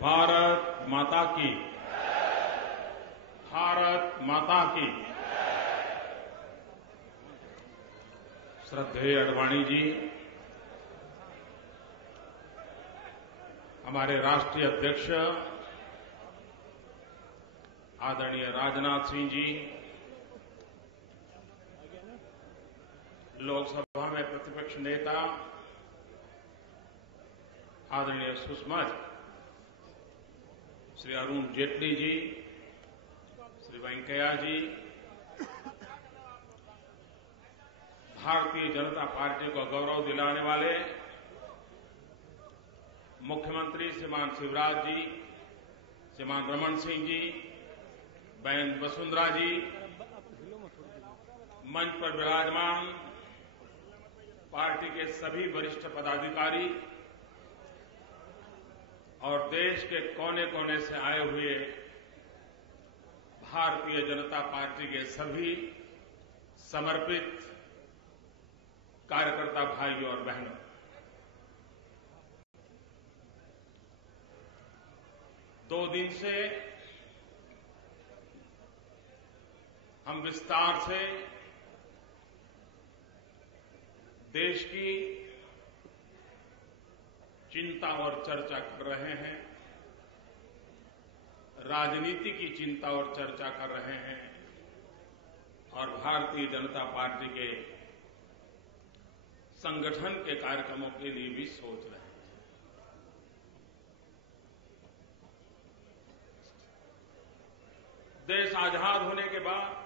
भारत माता की, भारत माता की। श्रद्धेय अडवाणी जी, हमारे राष्ट्रीय अध्यक्ष आदरणीय राजनाथ सिंह जी, लोकसभा में प्रतिपक्ष नेता आदरणीय सुषमा जी, श्री अरुण जेटली जी, श्री वेंकैया जी, भारतीय जनता पार्टी को गौरव दिलाने वाले मुख्यमंत्री श्रीमान शिवराज जी, श्रीमान रमन सिंह जी, बहन वसुंधरा जी, मंच पर विराजमान पार्टी के सभी वरिष्ठ पदाधिकारी और देश के कोने कोने से आए हुए भारतीय जनता पार्टी के सभी समर्पित कार्यकर्ता भाइयों और बहनों, दो दिन से हम विस्तार से देश की चिंता और चर्चा कर रहे हैं, राजनीति की चिंता और चर्चा कर रहे हैं और भारतीय जनता पार्टी के संगठन के कार्यक्रमों के लिए भी सोच रहे हैं। देश आजाद होने के बाद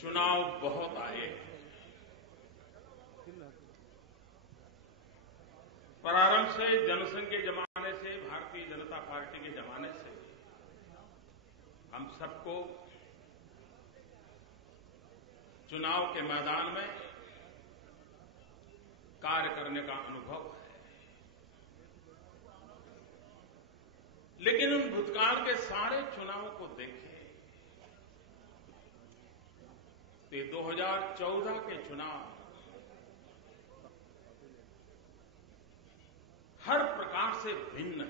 चुनाव बहुत आए। प्रारंभ से जनसंघ के जमाने से, भारतीय जनता पार्टी के जमाने से हम सबको चुनाव के मैदान में कार्य करने का अनुभव है। लेकिन उन भूतकाल के सारे चुनाव को देखें तो 2014 के चुनाव हर प्रकार से भिन्न है।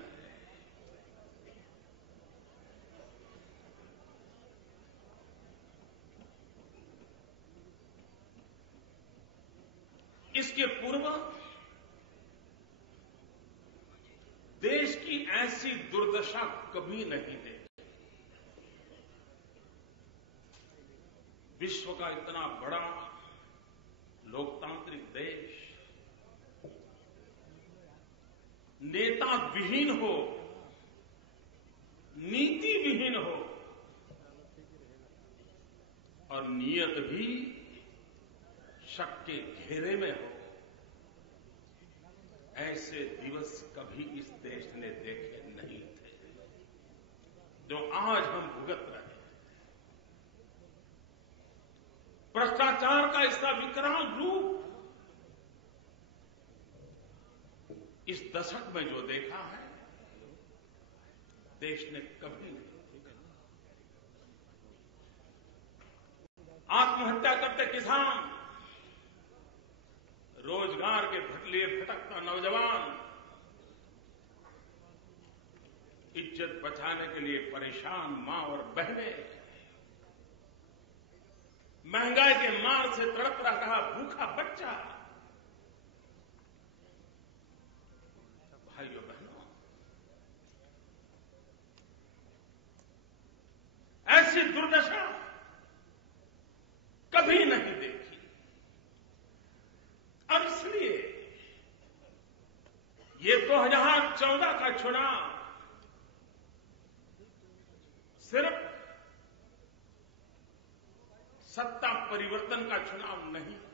इसके पूर्व देश की ऐसी दुर्दशा कभी नहीं देखी। विश्व का इतना बड़ा लोकतांत्रिक देश नेता विहीन हो, नीति विहीन हो और नियत भी शक के घेरे में हो, ऐसे दिवस कभी इस देश ने देखे नहीं थे जो आज हम भुगत रहे हैं। भ्रष्टाचार का इसका विकराल रूप इस दशक में जो देखा है, देश ने कभी नहीं देखा। आत्महत्या करते किसान, रोजगार के लिए भटकता नौजवान, इज्जत बचाने के लिए परेशान मां और बहनें, महंगाई के मार से तड़प रहा भूखा बच्चा, भाइयों बहनों, ऐसी दुर्दशा कभी नहीं देखी। अब इसलिए ये 2014 का चुनाव सिर्फ सत्ता परिवर्तन का चुनाव नहीं है।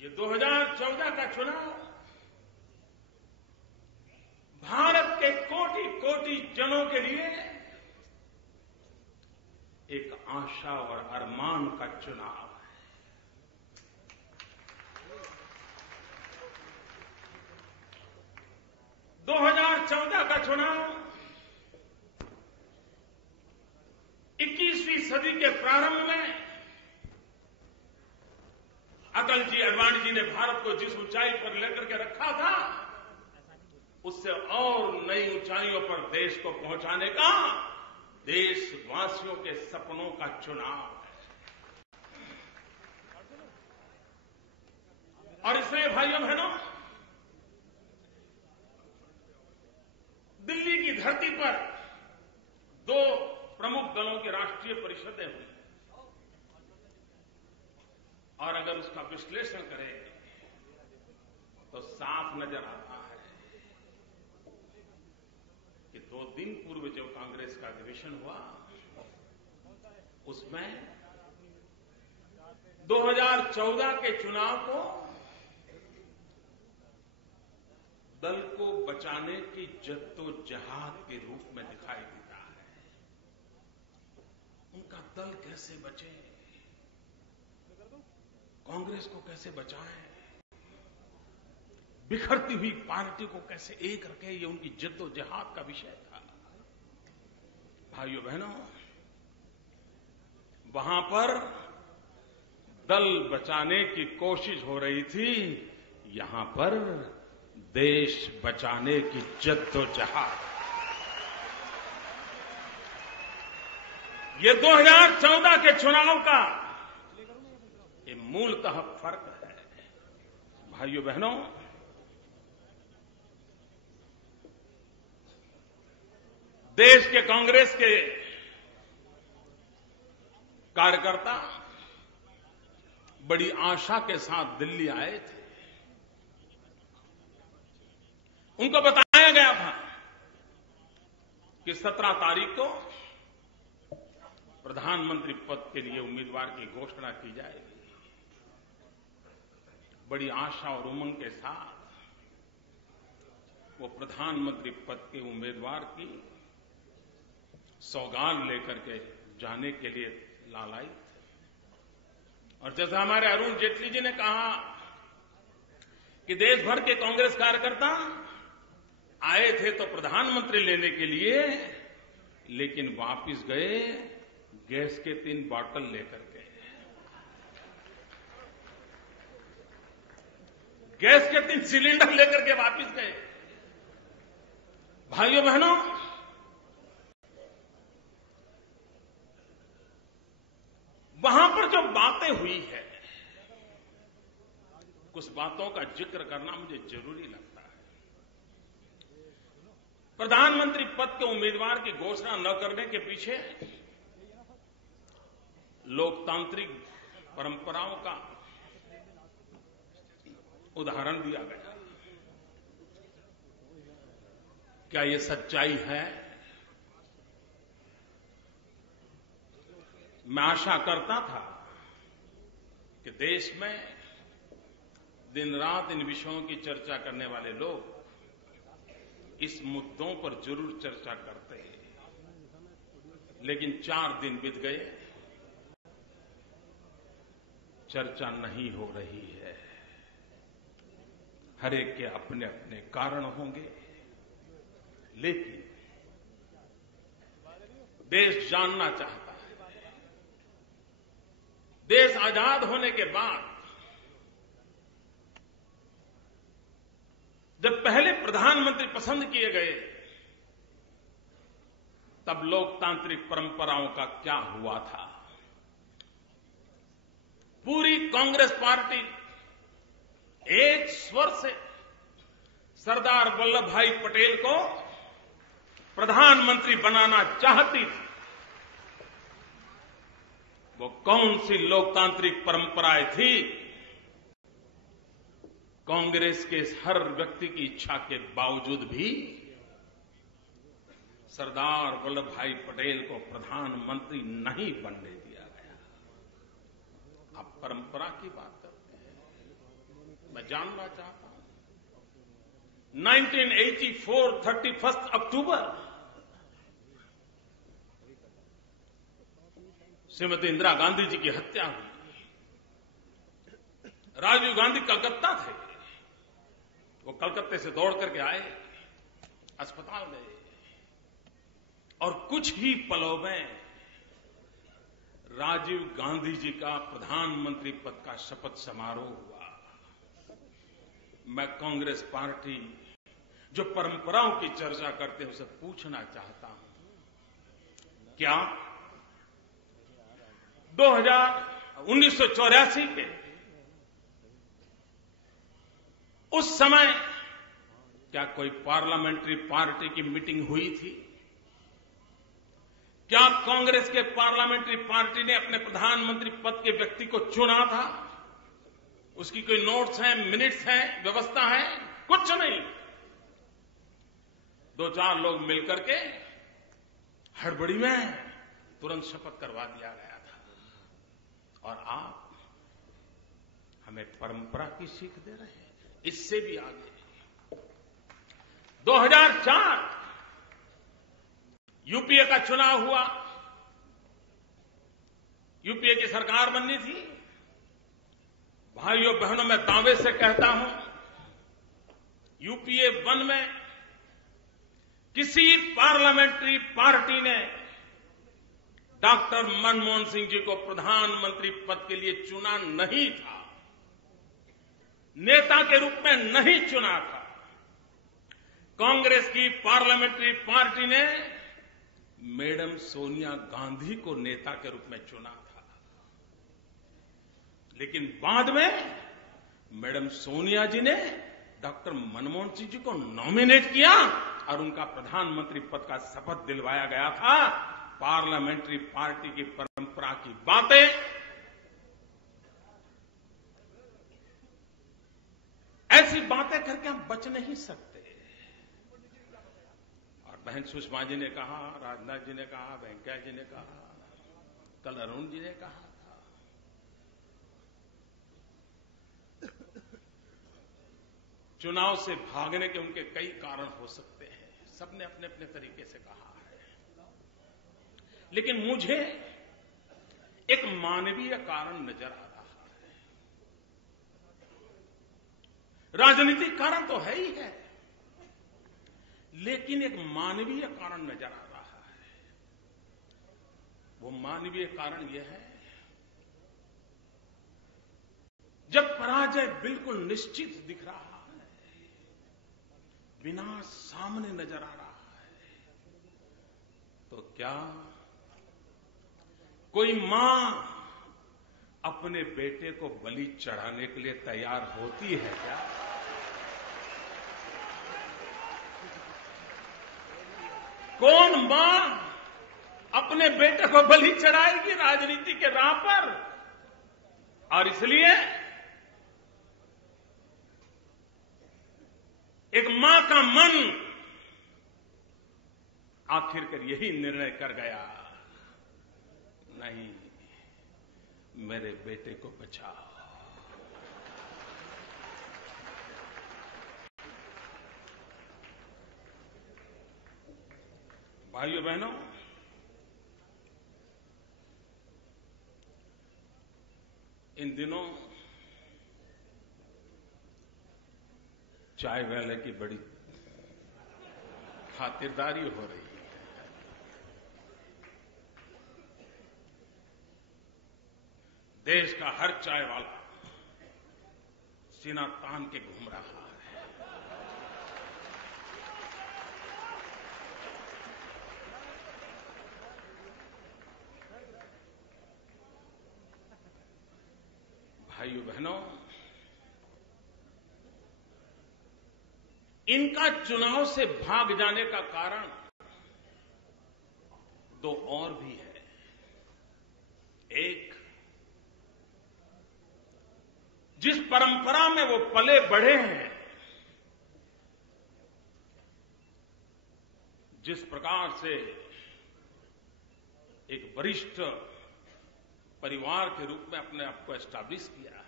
ये 2014 का चुनाव भारत के कोटि कोटि जनों के लिए एक आशा और अरमान का चुनाव है। 2014 का चुनाव 21वीं सदी के प्रारंभ में अटल जी, अडवाणी जी ने भारत को जिस ऊंचाई पर लेकर के रखा था, उससे और नई ऊंचाइयों पर देश को पहुंचाने का देशवासियों के सपनों का चुनाव है। और इसलिए भाइयों बहनों, दिल्ली की धरती पर दो प्रमुख दलों की राष्ट्रीय परिषदें हुई, और अगर उसका विश्लेषण करें तो साफ नजर आता है कि 2 दिन पूर्व जो कांग्रेस का अधिवेशन हुआ, उसमें 2014 के चुनाव को दल को बचाने की जद्दोजहद के रूप में दिखाई देता है। उनका दल कैसे बचे, कांग्रेस को कैसे बचाएं, बिखरती हुई पार्टी को कैसे एक रखे, ये उनकी जद्दोजहद का विषय था। भाइयों बहनों, वहां पर दल बचाने की कोशिश हो रही थी, यहां पर देश बचाने की जद्दोजहद। ये 2014 के चुनाव का ये मूलतः फर्क है। भाइयों बहनों, देश के कांग्रेस के कार्यकर्ता बड़ी आशा के साथ दिल्ली आए थे। उनको बताया गया था कि 17 तारीख को प्रधानमंत्री पद के लिए उम्मीदवार की घोषणा की जाएगी। बड़ी आशा और उमंग के साथ वो प्रधानमंत्री पद के उम्मीदवार की सौगात लेकर के जाने के लिए लालायित थे। और जैसा हमारे अरुण जेटली जी ने कहा कि देश भर के कांग्रेस कार्यकर्ता आए थे तो प्रधानमंत्री लेने के लिए, लेकिन वापस गए गैस के 3 बॉटल लेकर के। गैस के 3 सिलेंडर लेकर के वापस गए। भाइयों बहनों, वहां पर जो बातें हुई है, कुछ बातों का जिक्र करना मुझे जरूरी लगता है। प्रधानमंत्री पद के उम्मीदवार की घोषणा न करने के पीछे लोकतांत्रिक परंपराओं का उदाहरण दिया गया। क्या ये सच्चाई है? मैं आशा करता था कि देश में दिन रात इन विषयों की चर्चा करने वाले लोग इस मुद्दों पर जरूर चर्चा करते हैं, लेकिन 4 दिन बीत गए, चर्चा नहीं हो रही है। हर एक के अपने अपने कारण होंगे, लेकिन देश जानना चाहता है। देश आजाद होने के बाद जब पहले प्रधानमंत्री पसंद किए गए, तब लोकतांत्रिक परंपराओं का क्या हुआ था? पूरी कांग्रेस पार्टी एक स्वर से सरदार वल्लभ भाई पटेल को प्रधानमंत्री बनाना चाहती थी। वो कौन सी लोकतांत्रिक परंपराएं थी? कांग्रेस के हर व्यक्ति की इच्छा के बावजूद भी सरदार वल्लभ भाई पटेल को प्रधानमंत्री नहीं बनने दिया गया। आप परंपरा की बात करते हैं। मैं जानना चाहता हूं, 1984 31 अक्टूबर श्रीमती इंदिरा गांधी जी की हत्या हुई। राजीव गांधी कलकत्ता थे। वो कलकत्ते से दौड़ करके आए, अस्पताल गए, और कुछ ही पलों में राजीव गांधी जी का प्रधानमंत्री पद का शपथ समारोह हुआ। मैं कांग्रेस पार्टी जो परंपराओं की चर्चा करते हैं उसे पूछना चाहता हूं, क्या 1984 के उस समय क्या कोई पार्लियामेंट्री पार्टी की मीटिंग हुई थी? क्या कांग्रेस के पार्लियामेंट्री पार्टी ने अपने प्रधानमंत्री पद के व्यक्ति को चुना था? उसकी कोई नोट्स हैं, मिनट्स हैं, व्यवस्था है? कुछ नहीं। 2-4 लोग मिलकर के हड़बड़ी में तुरंत शपथ करवा दिया गया था। और आप हमें परंपरा की सीख दे रहे हैं। इससे भी आगे 2004 यूपीए का चुनाव हुआ। यूपीए की सरकार बननी थी। भाइयों बहनों, मैं दावे से कहता हूं, यूपीए 1 में किसी पार्लियामेंट्री पार्टी ने डॉक्टर मनमोहन सिंह जी को प्रधानमंत्री पद के लिए चुना नहीं था, नेता के रूप में नहीं चुना था। कांग्रेस की पार्लियामेंट्री पार्टी ने मैडम सोनिया गांधी को नेता के रूप में चुना था। लेकिन बाद में मैडम सोनिया जी ने डॉक्टर मनमोहन सिंह जी को नॉमिनेट किया और उनका प्रधानमंत्री पद का शपथ दिलवाया गया था। पार्लियामेंट्री पार्टी की परंपरा की बातें ऐसी बातें करके हम बच नहीं सकते। और बहन सुषमा जी ने कहा, राजनाथ जी ने कहा, वेंकैया जी ने कहा, कल अरुण जी ने कहा था, चुनाव से भागने के उनके कई कारण हो सकते हैं। सबने अपने अपने तरीके से कहा है। लेकिन मुझे एक मानवीय कारण नजर आ रहा है। राजनीतिक कारण तो है ही है, लेकिन एक मानवीय कारण नजर आ रहा है। वो मानवीय कारण यह है, जब पराजय बिल्कुल निश्चित दिख रहा है, विनाश सामने नजर आ रहा है, तो क्या कोई मां अपने बेटे को बलि चढ़ाने के लिए तैयार होती है क्या? कौन मां अपने बेटे को बलि चढ़ाएगी राजनीति के राह पर? और इसलिए एक मां का मन आखिरकार यही निर्णय कर गया, नहीं, मेरे बेटे को बचाओ। भाइयों बहनों, इन दिनों चाय वाले की बड़ी खातिरदारी हो रही है। देश का हर चाय वाला सीना तान के घूम रहा है। भाइयों बहनों, इनका चुनाव से भाग जाने का कारण दो और भी है। एक, जिस परंपरा में वो पले बढ़े हैं, जिस प्रकार से एक वरिष्ठ परिवार के रूप में अपने आप को एस्टैब्लिश किया है।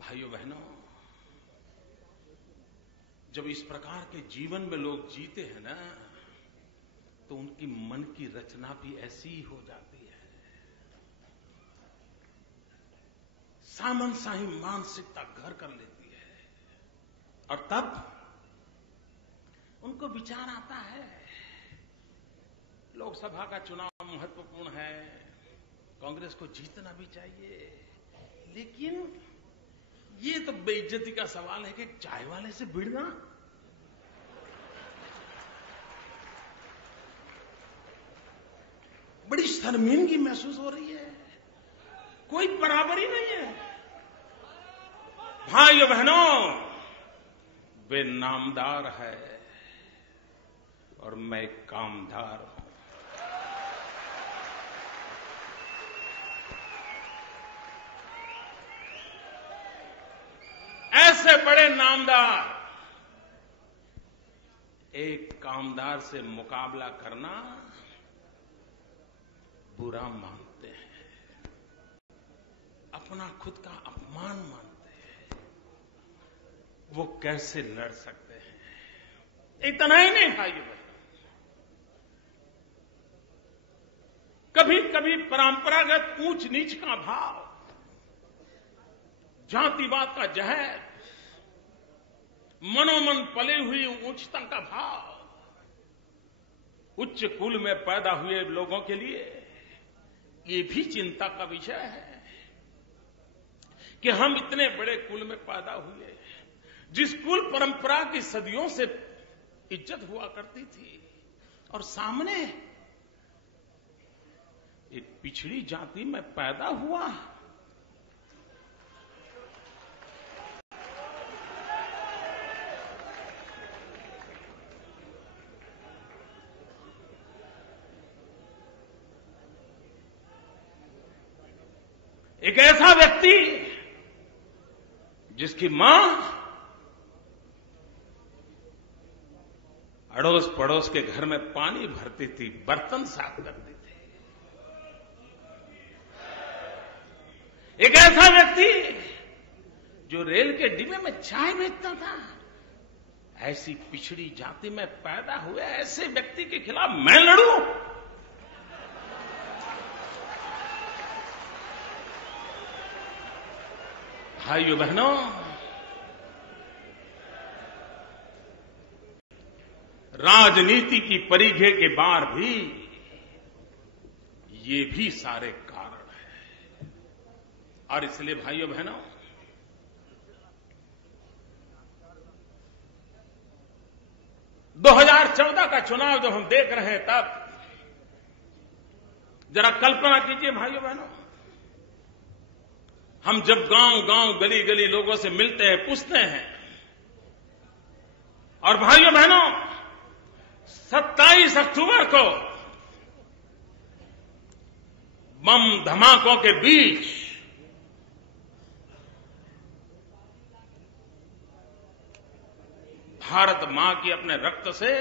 भाइयों बहनों, जब इस प्रकार के जीवन में लोग जीते हैं ना, तो उनकी मन की रचना भी ऐसी ही हो जाती है। सामंतशाही मानसिकता घर कर लेती है। और तब उनको विचार आता है, लोकसभा का चुनाव महत्वपूर्ण है, कांग्रेस को जीतना भी चाहिए, लेकिन ये तो बेइज्जती का सवाल है कि चाय वाले से भिड़ना, बड़ी शर्मिंदगी महसूस हो रही है। कोई बराबरी नहीं है। भाइयों बहनों, वे नामदार है और मैं कामदार हूं। ऐसे बड़े नामदार एक कामदार से मुकाबला करना बुरा मानते हैं, अपना खुद का अपमान मानते हैं। वो कैसे लड़ सकते हैं? इतना ही नहीं भाइयों बहनों, कभी कभी परंपरागत ऊंच नीच का भाव, जातिवाद का जहर, मनोमन पले हुई ऊंचता का भाव, उच्च कुल में पैदा हुए लोगों के लिए ये भी चिंता का विषय है कि हम इतने बड़े कुल में पैदा हुए, जिस कुल परंपरा की सदियों से इज्जत हुआ करती थी, और सामने एक पिछड़ी जाति में पैदा हुआ। एक ऐसा व्यक्ति जिसकी मां अड़ोस पड़ोस के घर में पानी भरती थी, बर्तन साफ करती थी। एक ऐसा व्यक्ति जो रेल के डिब्बे में चाय बेचता था। ऐसी पिछड़ी जाति में पैदा हुए ऐसे व्यक्ति के खिलाफ मैं लड़ूं? भाइयों बहनों, राजनीति की परिघे के बाहर भी ये भी सारे कारण हैं। और इसलिए भाइयों बहनों, (2014) का चुनाव जब हम देख रहे हैं, तब जरा कल्पना कीजिए भाइयों बहनों, हम जब गांव गांव गली गली लोगों से मिलते हैं, पूछते हैं, और भाइयों बहनों 27 अक्टूबर को बम धमाकों के बीच भारत मां की अपने रक्त से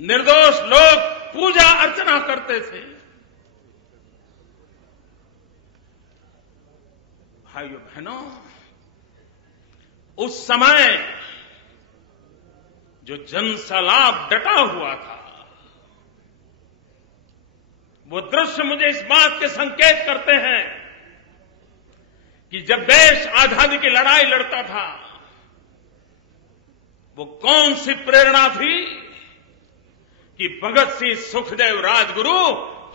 निर्दोष लोग पूजा अर्चना करते थे। भाइयों बहनों, उस समय जो जनसैलाब डटा हुआ था, वो दृश्य मुझे इस बात के संकेत करते हैं कि जब देश आजादी की लड़ाई लड़ता था, वो कौन सी प्रेरणा थी कि भगत सिंह, सुखदेव, राजगुरु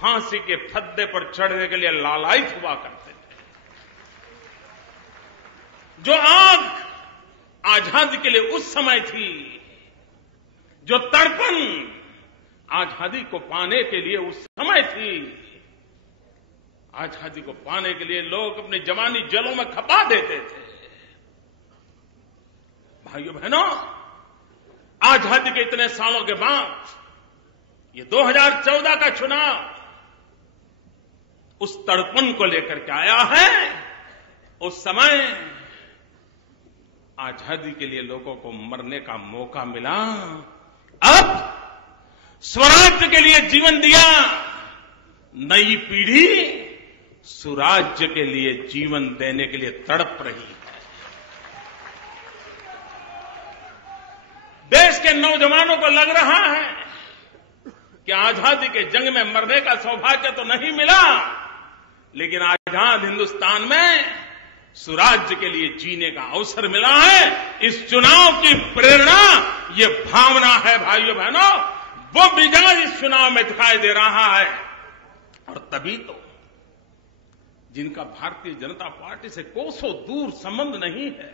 फांसी के फद्दे पर चढ़ने के लिए लालायित हुआ करते थे। जो आग आजादी के लिए उस समय थी, जो तड़पन आजादी को पाने के लिए उस समय थी, आजादी को पाने के लिए लोग अपनी जवानी जलों में खपा देते थे। भाइयों बहनों, आजादी के इतने सालों के बाद ये 2014 का चुनाव उस तड़पन को लेकर के आया है। उस समय आजादी के लिए लोगों को मरने का मौका मिला, अब स्वराज्य के लिए जीवन दिया नई पीढ़ी सुराज्य के लिए जीवन देने के लिए तड़प रही है। देश के नौजवानों को लग रहा है कि आजादी के जंग में मरने का सौभाग्य तो नहीं मिला, लेकिन आजाद हिंदुस्तान में सुराज्य के लिए जीने का अवसर मिला है। इस चुनाव की प्रेरणा, ये भावना है भाइयों बहनों, वो मिजाज इस चुनाव में दिखाई दे रहा है। और तभी तो जिनका भारतीय जनता पार्टी से कोसों दूर संबंध नहीं है,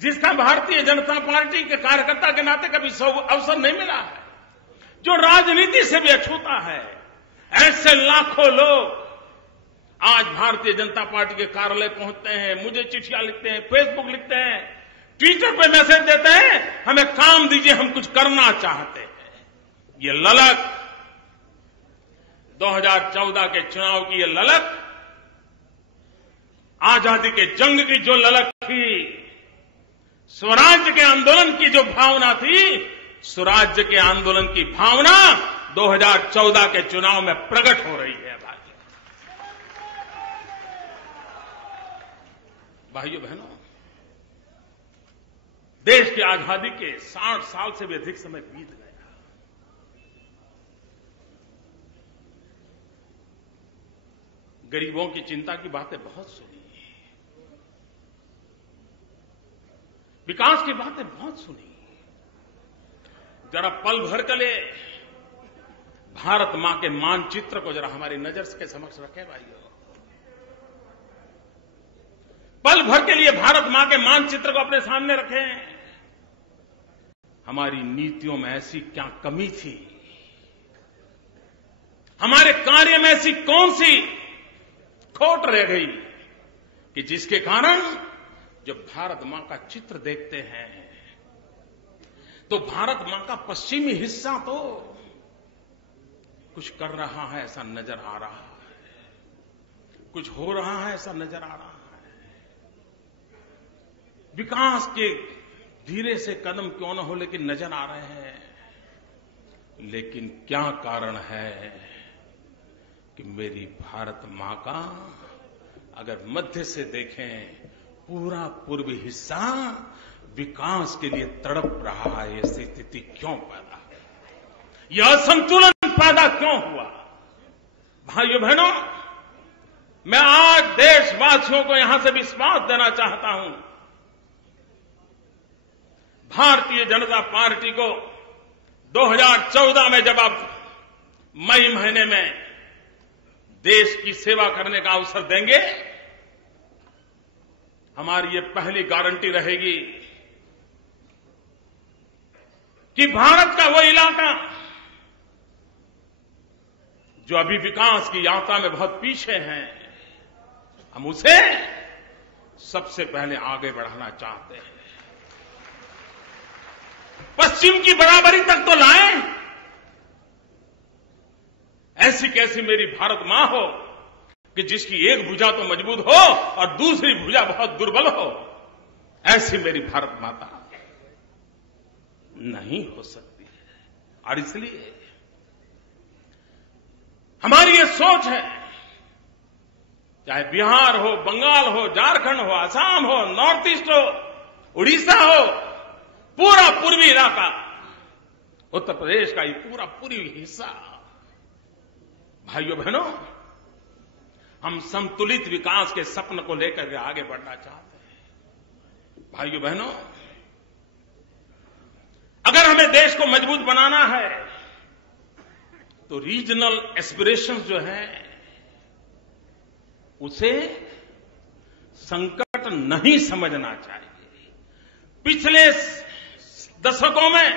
जिसका भारतीय जनता पार्टी के कार्यकर्ता के नाते कभी अवसर नहीं मिला है, जो राजनीति से भी अछूता है, ऐसे लाखों लोग आज भारतीय जनता पार्टी के कार्यालय पहुंचते हैं, मुझे चिट्ठियां लिखते हैं, फेसबुक लिखते हैं, ट्विटर पे मैसेज देते हैं, हमें काम दीजिए, हम कुछ करना चाहते हैं। ये ललक 2014 के चुनाव की ये ललक, आजादी के जंग की जो ललक थी, स्वराज्य के आंदोलन की जो भावना थी, स्वराज्य के आंदोलन की भावना 2014 के चुनाव में प्रकट हो रही है। भाइयों बहनों, देश की आजादी के 60 साल से भी अधिक समय बीत गया। गरीबों की चिंता की बातें बहुत सुनी, विकास की बातें बहुत सुनी। जरा पल भर के लिए भारत मां के मानचित्र को जरा हमारी नजर के समक्ष रखें भाइयों। पल भर के लिए भारत मां के मानचित्र को अपने सामने रखें। हमारी नीतियों में ऐसी क्या कमी थी, हमारे कार्य में ऐसी कौन सी खोट रह गई कि जिसके कारण जब भारत मां का चित्र देखते हैं तो भारत मां का पश्चिमी हिस्सा तो कुछ कर रहा है ऐसा नजर आ रहा है, कुछ हो रहा है ऐसा नजर आ रहा है। विकास के धीरे से कदम क्यों न हो लेकिन नजर आ रहे हैं। लेकिन क्या कारण है कि मेरी भारत मां का अगर मध्य से देखें पूरा पूर्वी हिस्सा विकास के लिए तड़प रहा है। ऐसी स्थिति क्यों पैदा है, यह असंतुलन पैदा क्यों हुआ? भाइयों बहनों, मैं आज देशवासियों को यहां से विश्वास देना चाहता हूं, भारतीय जनता पार्टी को 2014 में जब आप मई महीने में देश की सेवा करने का अवसर देंगे, हमारी ये पहली गारंटी रहेगी कि भारत का वो इलाका जो अभी विकास की यात्रा में बहुत पीछे है, हम उसे सबसे पहले आगे बढ़ाना चाहते हैं। पश्चिम की बराबरी तक तो लाएं। ऐसी कैसी मेरी भारत मां हो कि जिसकी एक भुजा तो मजबूत हो और दूसरी भुजा बहुत दुर्बल हो, ऐसी मेरी भारत माता नहीं हो सकती है। और इसलिए हमारी ये सोच है, चाहे बिहार हो, बंगाल हो, झारखंड हो, असम हो, नॉर्थ ईस्ट हो, उड़ीसा हो, पूरा पूर्वी इलाका, उत्तर प्रदेश का ये पूरा पूर्वी हिस्सा, भाइयों बहनों, हम संतुलित विकास के सपने को लेकर के आगे बढ़ना चाहते हैं। भाइयों बहनों, अगर हमें देश को मजबूत बनाना है तो रीजनल एस्पिरेशंस जो है उसे संकट नहीं समझना चाहिए। पिछले दशकों में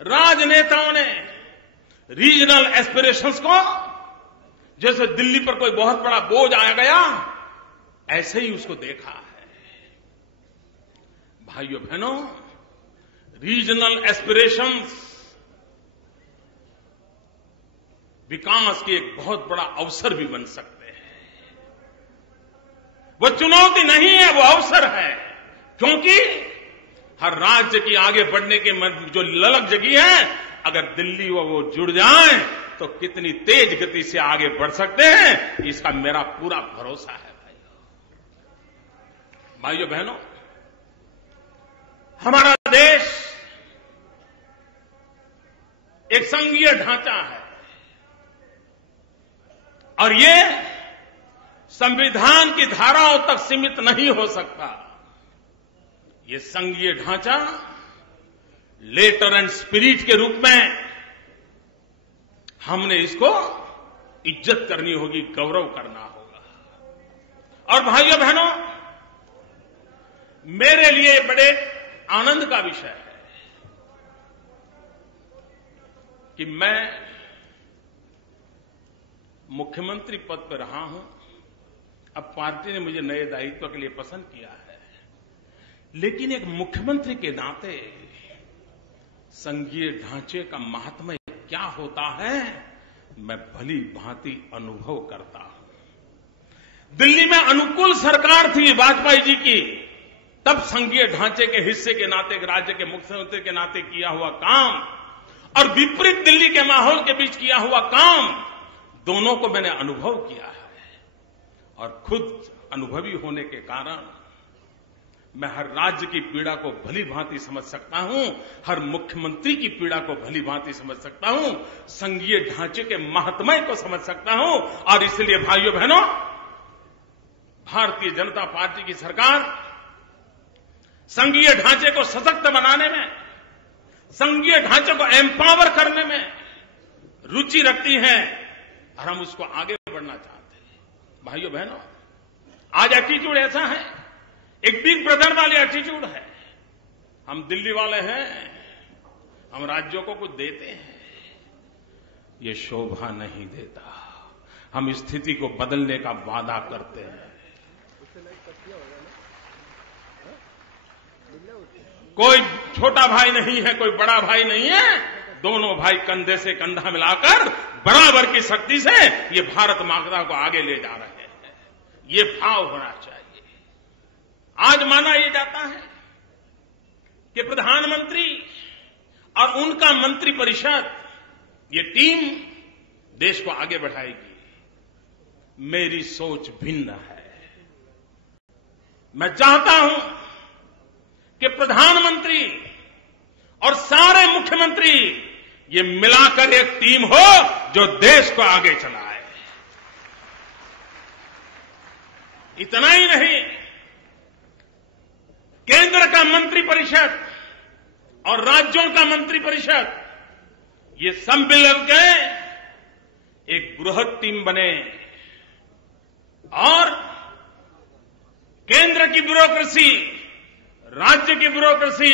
राजनेताओं ने रीजनल एस्पिरेशंस को जैसे दिल्ली पर कोई बहुत बड़ा बोझ आ गया ऐसे ही उसको देखा है। भाइयों बहनों, रीजनल एस्पिरेशंस विकास के एक बहुत बड़ा अवसर भी बन सकते हैं। वो चुनौती नहीं है, वो अवसर है, क्योंकि हर राज्य की आगे बढ़ने के जो ललक जगी है, अगर दिल्ली वो जुड़ जाए तो कितनी तेज गति से आगे बढ़ सकते हैं, इसका मेरा पूरा भरोसा है। भाइयों बहनों, हमारा देश एक संघीय ढांचा है और ये संविधान की धाराओं तक सीमित नहीं हो सकता। ये संघीय ढांचा लेटर एंड स्पिरिट के रूप में हमने इसको इज्जत करनी होगी, गौरव करना होगा। और भाइयों बहनों, मेरे लिए बड़े आनंद का विषय है कि मैं मुख्यमंत्री पद पर रहा हूं। अब पार्टी ने मुझे नए दायित्व के लिए पसंद किया है, लेकिन एक मुख्यमंत्री के नाते संघीय ढांचे का महात्म्य क्या होता है मैं भली भांति अनुभव करता हूं। दिल्ली में अनुकूल सरकार थी वाजपेयी जी की, तब संघीय ढांचे के हिस्से के नाते, राज्य के मुख्यमंत्री के नाते किया हुआ काम और विपरीत दिल्ली के माहौल के बीच किया हुआ काम, दोनों को मैंने अनुभव किया है। और खुद अनुभवी होने के कारण मैं हर राज्य की पीड़ा को भली भांति समझ सकता हूं, हर मुख्यमंत्री की पीड़ा को भली भांति समझ सकता हूं, संघीय ढांचे के महात्म्य को समझ सकता हूं। और इसलिए भाइयों बहनों, भारतीय जनता पार्टी की सरकार संघीय ढांचे को सशक्त बनाने में, संघीय ढांचे को एम्पावर करने में रुचि रखती है और हम उसको आगे बढ़ना चाहते हैं। भाइयों बहनों, आज एटीट्यूड ऐसा है, एक बिग ब्रदर वाली एटीट्यूड है। हम दिल्ली वाले हैं, हम राज्यों को कुछ देते हैं, ये शोभा नहीं देता। हम स्थिति को बदलने का वादा करते हैं। कोई छोटा भाई नहीं है, कोई बड़ा भाई नहीं है, दोनों भाई कंधे से कंधा मिलाकर बराबर की शक्ति से ये भारत माता को आगे ले जा रहे हैं। ये भाव होना चाहिए। आज माना यह जाता है कि प्रधानमंत्री और उनका मंत्रिपरिषद, ये टीम देश को आगे बढ़ाएगी। मेरी सोच भिन्न है। मैं चाहता हूं कि प्रधानमंत्री और सारे मुख्यमंत्री ये मिलाकर एक टीम हो जो देश को आगे चलाए। इतना ही नहीं, केंद्र का मंत्रिपरिषद और राज्यों का मंत्रिपरिषद, ये सब मिलकर एक बृहद टीम बने और केंद्र की ब्यूरोक्रेसी, राज्य की ब्यूरोक्रेसी,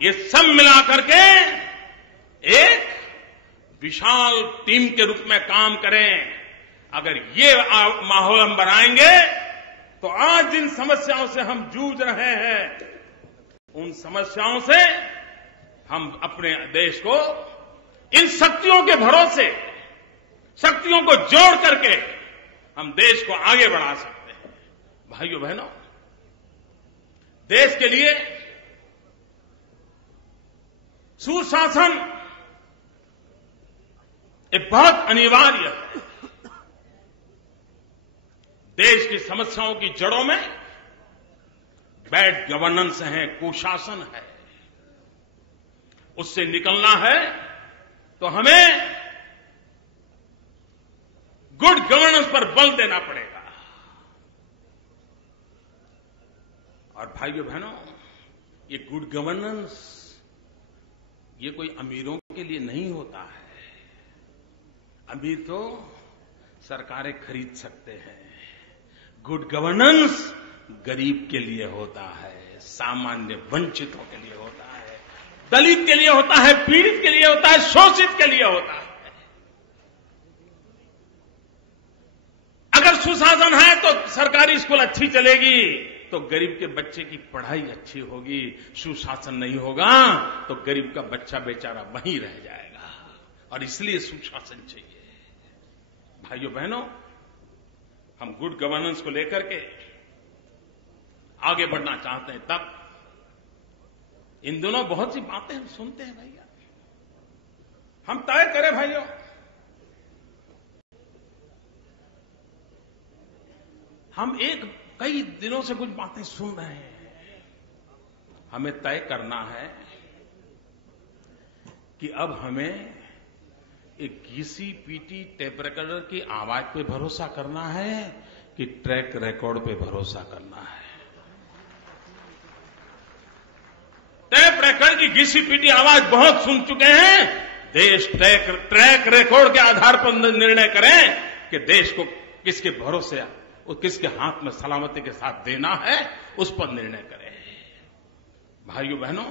ये सब मिलाकर के एक विशाल टीम के रूप में काम करें। अगर ये माहौल हम बनाएंगे तो आज जिन समस्याओं से हम जूझ रहे हैं, उन समस्याओं से हम अपने देश को इन शक्तियों के भरोसे, शक्तियों को जोड़ करके हम देश को आगे बढ़ा सकते हैं। भाइयों बहनों, देश के लिए सुशासन एक बहुत अनिवार्य है। देश की समस्याओं की जड़ों में बैड गवर्नेंस है, कुशासन है। उससे निकलना है तो हमें गुड गवर्नेंस पर बल देना पड़ेगा। और भाइयों बहनों, ये गुड गवर्नेंस ये कोई अमीरों के लिए नहीं होता है। अमीर तो सरकारें खरीद सकते हैं। गुड गवर्नेंस गरीब के लिए होता है, सामान्य वंचितों के लिए होता है, दलित के लिए होता है, पीड़ित के लिए होता है, शोषित के लिए होता है। अगर सुशासन है तो सरकारी स्कूल अच्छी चलेगी, तो गरीब के बच्चे की पढ़ाई अच्छी होगी। सुशासन नहीं होगा तो गरीब का बच्चा बेचारा वहीं रह जाएगा। और इसलिए सुशासन चाहिए। भाइयों बहनों, हम गुड गवर्नेंस को लेकर के आगे बढ़ना चाहते हैं। तब इन दिनों बहुत सी बातें हम सुनते हैं भैया, हम तय करें भाइयों, हम कई दिनों से कुछ बातें सुन रहे हैं। हमें तय करना है कि अब हमें एक घिसी-पीटी टेप रिकॉर्डर की आवाज पे भरोसा करना है कि ट्रैक रिकॉर्ड पे भरोसा करना है। टेप रिकॉर्ड की घिसी-पीटी आवाज बहुत सुन चुके हैं, देश ट्रैक रिकॉर्ड के आधार पर निर्णय करें कि देश को किसके भरोसे और किसके हाथ में सलामती के साथ देना है, उस पर निर्णय करें। भाइयों बहनों,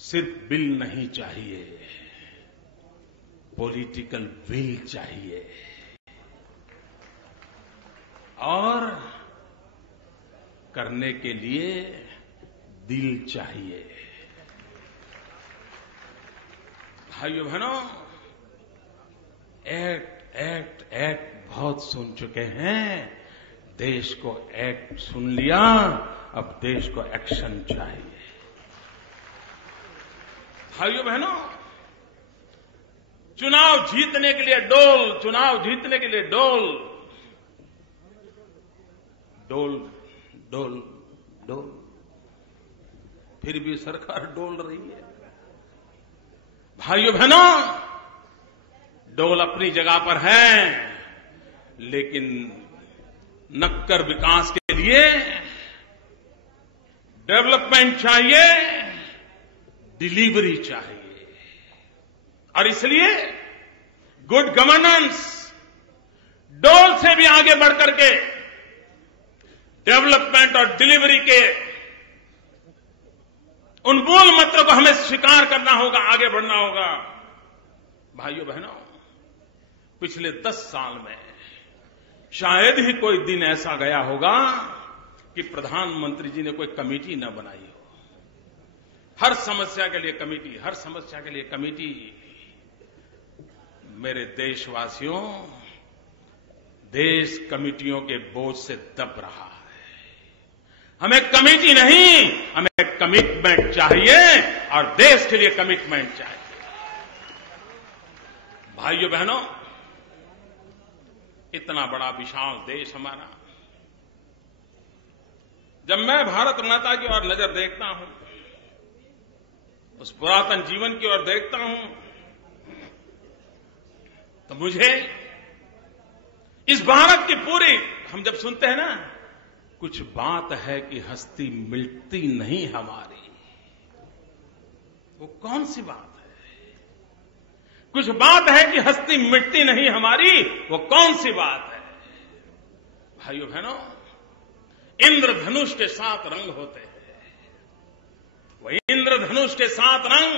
सिर्फ बिल नहीं चाहिए, पॉलिटिकल विल चाहिए और करने के लिए दिल चाहिए। भाइयों बहनों, एक्ट बहुत सुन चुके हैं, देश को एक्ट सुन लिया, अब देश को एक्शन चाहिए। भाइयों बहनों, चुनाव जीतने के लिए डोल, चुनाव जीतने के लिए डोल डोल डोल डोल, फिर भी सरकार डोल रही है। भाइयों बहनों, डोल अपनी जगह पर है, लेकिन नक्कर विकास के लिए डेवलपमेंट चाहिए, डिलीवरी चाहिए। और इसलिए गुड गवर्नेंस, डोल से भी आगे बढ़कर के डेवलपमेंट और डिलीवरी के उन मूल मंत्रों को हमें स्वीकार करना होगा, आगे बढ़ना होगा। भाइयों बहनों, पिछले 10 साल में शायद ही कोई दिन ऐसा गया होगा कि प्रधानमंत्री जी ने कोई कमेटी न बनाई हो। हर समस्या के लिए कमेटी, हर समस्या के लिए कमेटी। मेरे देशवासियों, देश कमेटियों के बोझ से दब रहा है। हमें कमेटी नहीं, हमें कमिटमेंट चाहिए और देश के लिए कमिटमेंट चाहिए। भाइयों बहनों, इतना बड़ा विशाल देश हमारा, जब मैं भारत माता की ओर नजर देखता हूं, उस पुरातन जीवन की ओर देखता हूं, तो मुझे इस भारत की पूरी, हम जब सुनते हैं ना, कुछ बात है कि हस्ती मिटती नहीं हमारी, वो कौन सी बात है? कुछ बात है कि हस्ती मिटती नहीं हमारी, वो कौन सी बात है? भाइयों बहनों, इंद्रधनुष के 7 रंग होते हैं। वो इंद्रधनुष के 7 रंग,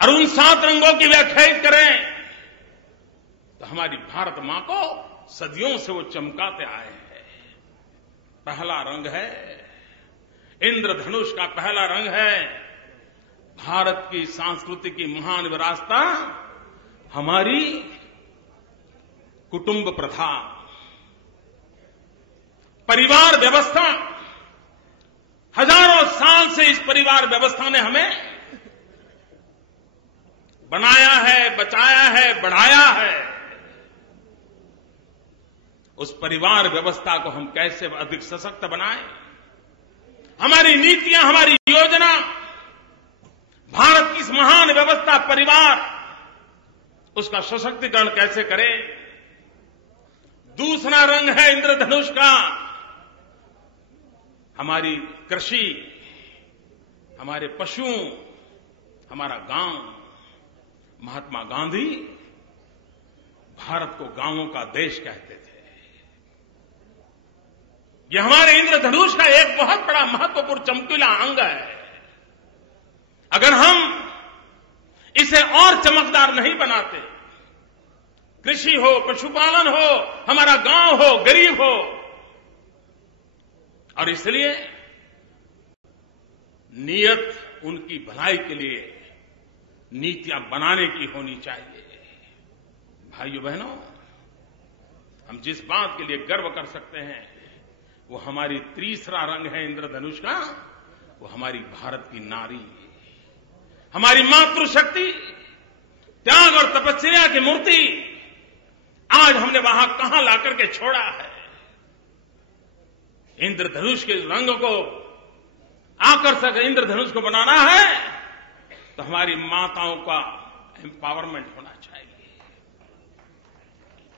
और उन 7 रंगों की व्याख्या करें तो हमारी भारत मां को सदियों से वो चमकाते आए हैं। पहला रंग है, इंद्रधनुष का पहला रंग है, भारत की संस्कृति की महान विरासता, हमारी कुटुंब प्रथा, परिवार व्यवस्था। हजारों साल से इस परिवार व्यवस्था ने हमें बनाया है, बचाया है, बढ़ाया है। उस परिवार व्यवस्था को हम कैसे अधिक सशक्त बनाएं? हमारी नीतियां, हमारी योजना, भारत की इस महान व्यवस्था परिवार, उसका सशक्तिकरण कैसे करें? दूसरा रंग है इंद्रधनुष का, हमारी कृषि, हमारे पशु, हमारा गांव। महात्मा गांधी भारत को गांवों का देश कहते थे। यह हमारे इंद्रधनुष का एक बहुत बड़ा महत्वपूर्ण चमकीला अंग है। अगर हम इसे और चमकदार नहीं बनाते, कृषि हो, पशुपालन हो, हमारा गांव हो, गरीब हो, और इसलिए नियत उनकी भलाई के लिए नीतियां बनाने की होनी चाहिए। भाइयों बहनों, हम जिस बात के लिए गर्व कर सकते हैं, वो हमारी तीसरा रंग है इंद्रधनुष का, वो हमारी भारत की नारी, हमारी मातृशक्ति, त्याग और तपस्या की मूर्ति। आज हमने वहां कहां लाकर के छोड़ा है? इंद्रधनुष के रंग को आकर्षक, इंद्रधनुष को बनाना है तो हमारी माताओं का एम्पावरमेंट होना चाहिए,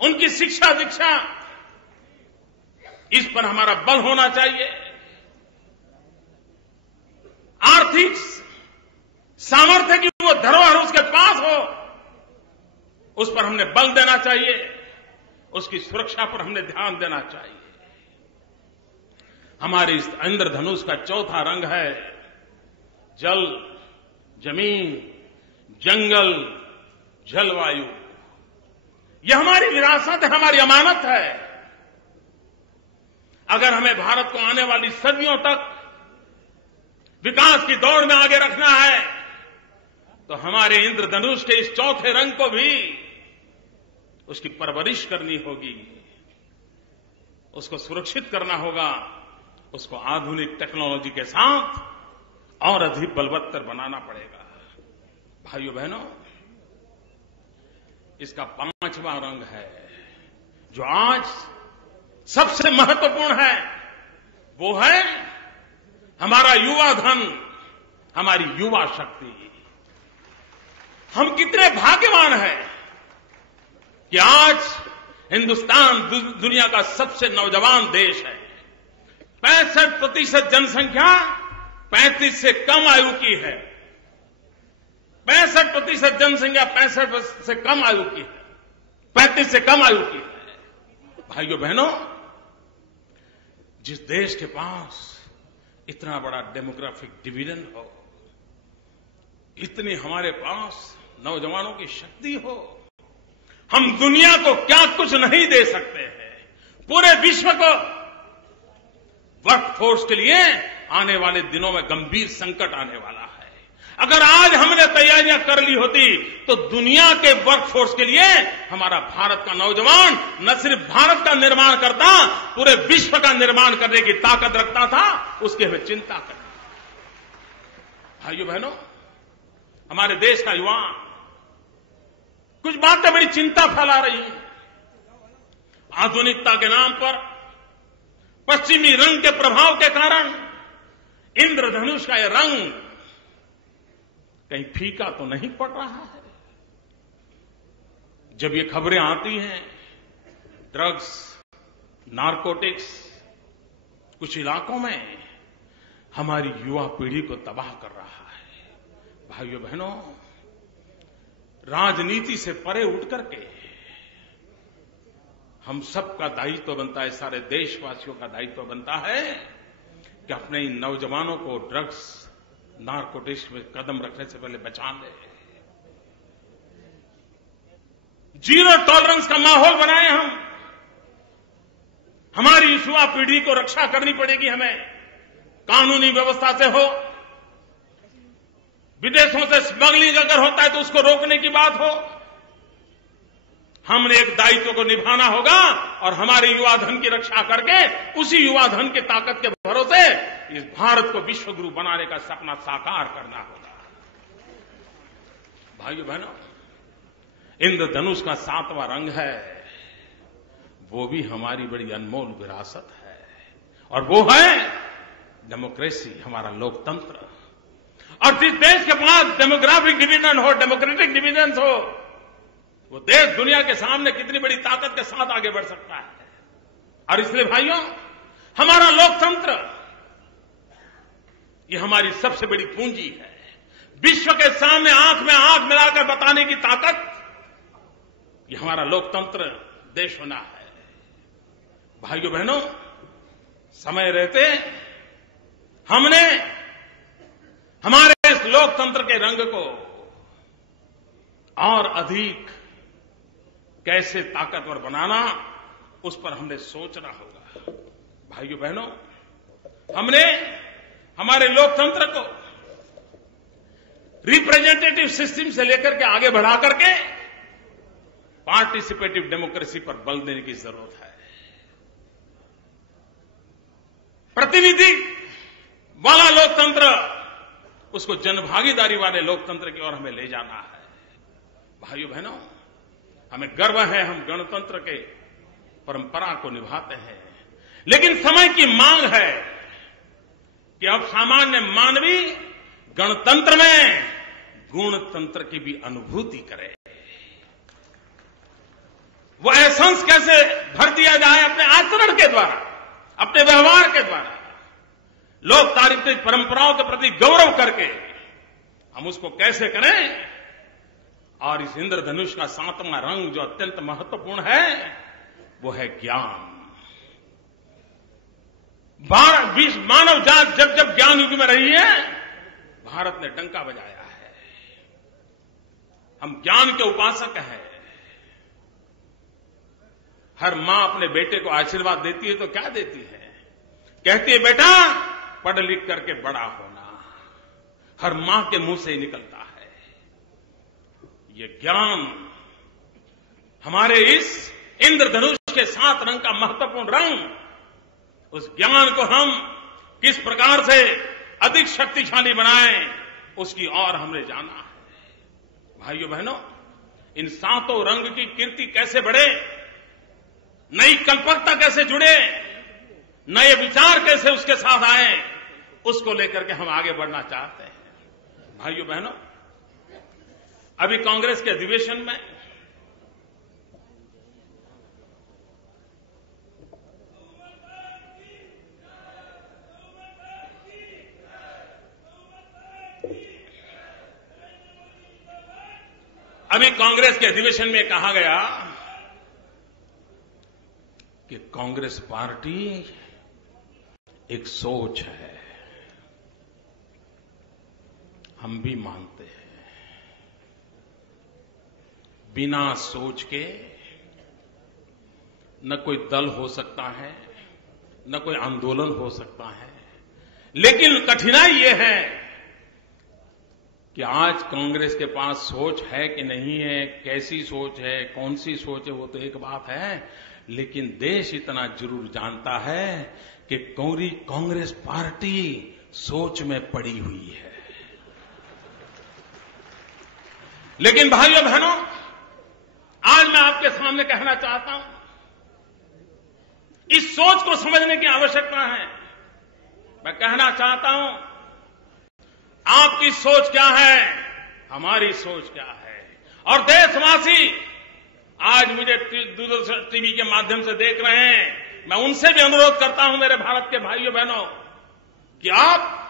उनकी शिक्षा दीक्षा, इस पर हमारा बल होना चाहिए। आर्थिक सामर्थ्य की वो धरोहर उसके पास हो, उस पर हमने बल देना चाहिए, उसकी सुरक्षा पर हमने ध्यान देना चाहिए। हमारे इस इंद्रधनुष का चौथा रंग है जल, जमीन, जंगल, जलवायु। यह हमारी विरासत है, हमारी अमानत है। अगर हमें भारत को आने वाली सदियों तक विकास की दौड़ में आगे रखना है, तो हमारे इंद्रधनुष के इस चौथे रंग को भी उसकी परवरिश करनी होगी, उसको सुरक्षित करना होगा, उसको आधुनिक टेक्नोलॉजी के साथ और अधिक बलवत्तर बनाना पड़ेगा। भाइयों बहनों, इसका पांचवा रंग है जो आज सबसे महत्वपूर्ण है, वो है हमारा युवा धन, हमारी युवा शक्ति। हम कितने भाग्यवान हैं कि आज हिंदुस्तान दुनिया का सबसे नौजवान देश है। 65% जनसंख्या 35 से कम आयु की है। 65% जनसंख्या 65 से कम आयु की है, 35 से कम आयु की है। भाइयों बहनों, जिस देश के पास इतना बड़ा डेमोग्राफिक डिवीजन हो, इतनी हमारे पास नौजवानों की शक्ति हो, हम दुनिया को क्या कुछ नहीं दे सकते हैं। पूरे विश्व को वर्कफोर्स के लिए आने वाले दिनों में गंभीर संकट आने वाला है। अगर आज हमने तैयारियां कर ली होती तो दुनिया के वर्कफोर्स के लिए हमारा भारत का नौजवान न सिर्फ भारत का निर्माण करता, पूरे विश्व का निर्माण करने की ताकत रखता था। उसकी हमें चिंता करनी। भाइयों बहनों, हमारे देश का युवा कुछ बातें बड़ी चिंता फैला रही हैं। आधुनिकता के नाम पर पश्चिमी रंग के प्रभाव के कारण इंद्रधनुष का यह रंग कहीं फीका तो नहीं पड़ रहा है। जब ये खबरें आती हैं, ड्रग्स, नारकोटिक्स कुछ इलाकों में हमारी युवा पीढ़ी को तबाह कर रहा है। भाइयों बहनों, राजनीति से परे उठ करके हम सबका दायित्व बनता है, सारे देशवासियों का दायित्व बनता है कि अपने इन नौजवानों को ड्रग्स, नारकोटिक्स में कदम रखने से पहले बचा ले। जीरो टॉलरेंस का माहौल बनाए हम। हमारी युवा पीढ़ी को रक्षा करनी पड़ेगी हमें, कानूनी व्यवस्था से हो, विदेशों से स्मगलिंग अगर होता है तो उसको रोकने की बात हो। हमने एक दायित्व को निभाना होगा और हमारे युवा धन की रक्षा करके उसी युवा धन की ताकत के भरोसे इस भारत को विश्व गुरु बनाने का सपना साकार करना होगा। भाइयों बहनों, इंद्रधनुष का 7वां रंग है, वो भी हमारी बड़ी अनमोल विरासत है, और वो है डेमोक्रेसी, हमारा लोकतंत्र। और जिस देश के पास डेमोग्राफिक डिविजन हो, डेमोक्रेटिक डिविजन हो, वो देश दुनिया के सामने कितनी बड़ी ताकत के साथ आगे बढ़ सकता है। और इसलिए भाइयों, हमारा लोकतंत्र ये हमारी सबसे बड़ी पूंजी है। विश्व के सामने आंख में आंख मिलाकर बताने की ताकत ये हमारा लोकतंत्र देश होना है। भाइयों बहनों, समय रहते हमने हमारे इस लोकतंत्र के रंग को और अधिक कैसे ताकतवर बनाना, उस पर हमने सोचना होगा। भाइयों बहनों, हमने हमारे लोकतंत्र को रिप्रेजेंटेटिव सिस्टम से लेकर के आगे बढ़ा करके पार्टिसिपेटिव डेमोक्रेसी पर बल देने की जरूरत है। प्रतिनिधि वाला लोकतंत्र, उसको जनभागीदारी वाले लोकतंत्र की ओर हमें ले जाना है। भाइयों बहनों, हमें गर्व है, हम गणतंत्र के परंपरा को निभाते हैं, लेकिन समय की मांग है कि अब सामान्य मानवी गणतंत्र में गुणतंत्र की भी अनुभूति करे। वो एसेंस कैसे भर दिया जाए अपने आचरण के द्वारा, अपने व्यवहार के द्वारा। लोकतांत्रिक परंपराओं के प्रति गौरव करके हम उसको कैसे करें। और इस इंद्रधनुष का 7वां रंग जो अत्यंत महत्वपूर्ण है वो है ज्ञान। मानव जात जब जब ज्ञान युग में रही है, भारत ने डंका बजाया है। हम ज्ञान के उपासक हैं। हर मां अपने बेटे को आशीर्वाद देती है तो क्या देती है? कहती है बेटा पढ़ लिख करके बड़ा होना। हर मां के मुंह से ही निकलता है। ये ज्ञान हमारे इस इंद्रधनुष के 7 रंग का महत्वपूर्ण रंग, उस ज्ञान को हम किस प्रकार से अधिक शक्तिशाली बनाएं, उसकी ओर हमने जाना है। भाइयों बहनों, इन 7 रंग की कीर्ति कैसे बढ़े, नई कल्पकता कैसे जुड़े, नए विचार कैसे उसके साथ आए, उसको लेकर के हम आगे बढ़ना चाहते हैं। भाइयों बहनों, अभी कांग्रेस के अधिवेशन में कहा गया कि कांग्रेस पार्टी एक सोच है। हम भी मानते हैं, बिना सोच के न कोई दल हो सकता है, न कोई आंदोलन हो सकता है। लेकिन कठिनाई ये है कि आज कांग्रेस के पास सोच है कि नहीं है, कैसी सोच है, कौन सी सोच है, वो तो एक बात है। लेकिन देश इतना जरूर जानता है कि कांग्रेस पार्टी सोच में पड़ी हुई है। लेकिन भाइयों बहनों, आज मैं आपके सामने कहना चाहता हूं, इस सोच को समझने की आवश्यकता है। मैं कहना चाहता हूं, आपकी सोच क्या है, हमारी सोच क्या है। और देशवासी आज मुझे दूरदर्शन टीवी के माध्यम से देख रहे हैं, मैं उनसे भी अनुरोध करता हूं, मेरे भारत के भाइयों बहनों, कि आप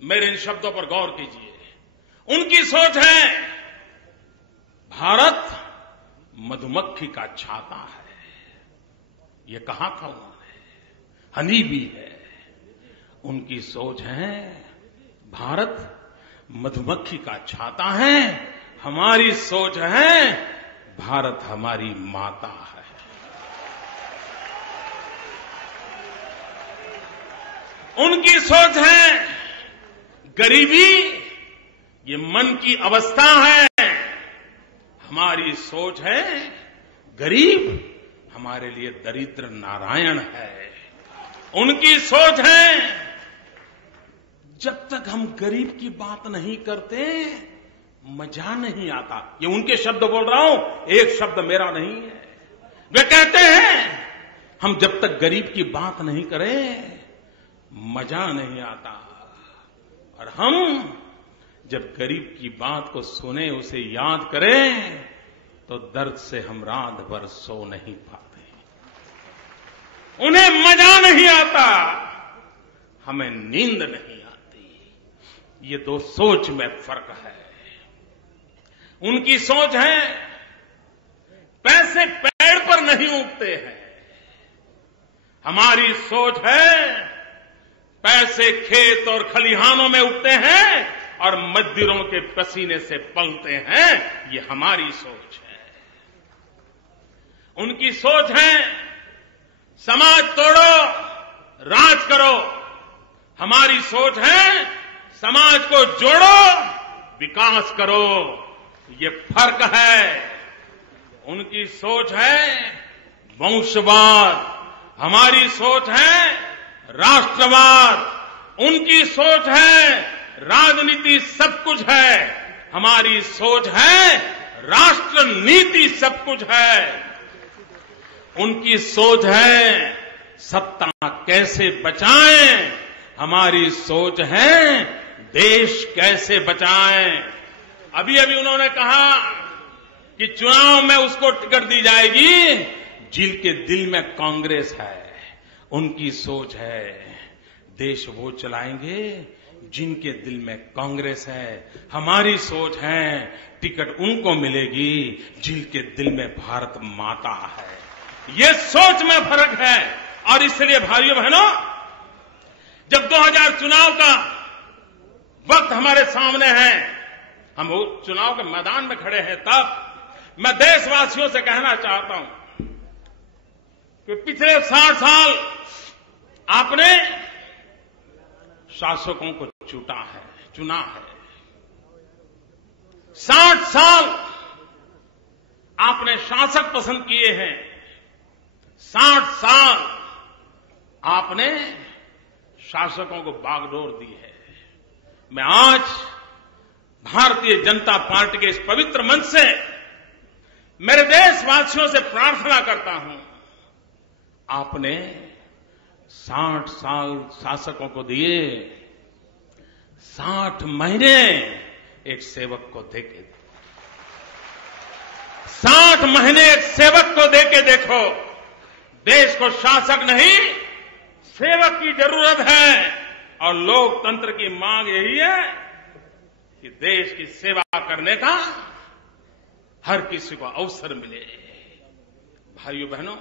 मेरे इन शब्दों पर गौर कीजिए। उनकी सोच है भारत मधुमक्खी का छाता है। ये कहा था उन्होंने, हनी भी है। उनकी सोच है भारत मधुमक्खी का छाता है। हमारी सोच है भारत हमारी माता है। उनकी सोच है गरीबी ये मन की अवस्था है। हमारी सोच है गरीब हमारे लिए दरिद्र नारायण है। उनकी सोच है जब तक हम गरीब की बात नहीं करते मजा नहीं आता। ये उनके शब्द बोल रहा हूं, एक शब्द मेरा नहीं है। वे कहते हैं हम जब तक गरीब की बात नहीं करें मजा नहीं आता, और हम जब गरीब की बात को सुने, उसे याद करें, तो दर्द से हम रात भर सो नहीं पाते। उन्हें मजा नहीं आता, हमें नींद नहीं आती। ये दो सोच में फर्क है। उनकी सोच है पैसे पेड़ पर नहीं उगते हैं। हमारी सोच है पैसे खेत और खलिहानों में उगते हैं और मजदूरों के पसीने से पलते हैं। ये हमारी सोच है। उनकी सोच है समाज तोड़ो, राज करो। हमारी सोच है समाज को जोड़ो, विकास करो। ये फर्क है। उनकी सोच है वंशवाद, हमारी सोच है राष्ट्रवाद। उनकी सोच है राजनीति सब कुछ है, हमारी सोच है राष्ट्र नीति सब कुछ है। उनकी सोच है सत्ता कैसे बचाएं, हमारी सोच है देश कैसे बचाएं। अभी अभी उन्होंने कहा कि चुनाव में उसको टिकट दी जाएगी जिनके दिल में कांग्रेस है। उनकी सोच है देश वो चलाएंगे जिनके दिल में कांग्रेस है, हमारी सोच है, टिकट उनको मिलेगी जिनके दिल में भारत माता है। ये सोच में फर्क है। और इसलिए भाइयों बहनों, जब 2000 चुनाव का वक्त हमारे सामने है, हम वो चुनाव के मैदान में खड़े हैं, तब मैं देशवासियों से कहना चाहता हूं कि पिछले 60 साल आपने शासकों को चुना है। 60 साल आपने शासक पसंद किए हैं। 60 साल आपने शासकों को बागडोर दी है। मैं आज भारतीय जनता पार्टी के इस पवित्र मंच से मेरे देशवासियों से प्रार्थना करता हूं, आपने 60 साल शासकों को दिए, 60 महीने एक सेवक को देके, 60 महीने एक सेवक को देके देखो। देश को शासक नहीं, सेवक की जरूरत है। और लोकतंत्र की मांग यही है कि देश की सेवा करने का हर किसी को अवसर मिले। भाइयों बहनों,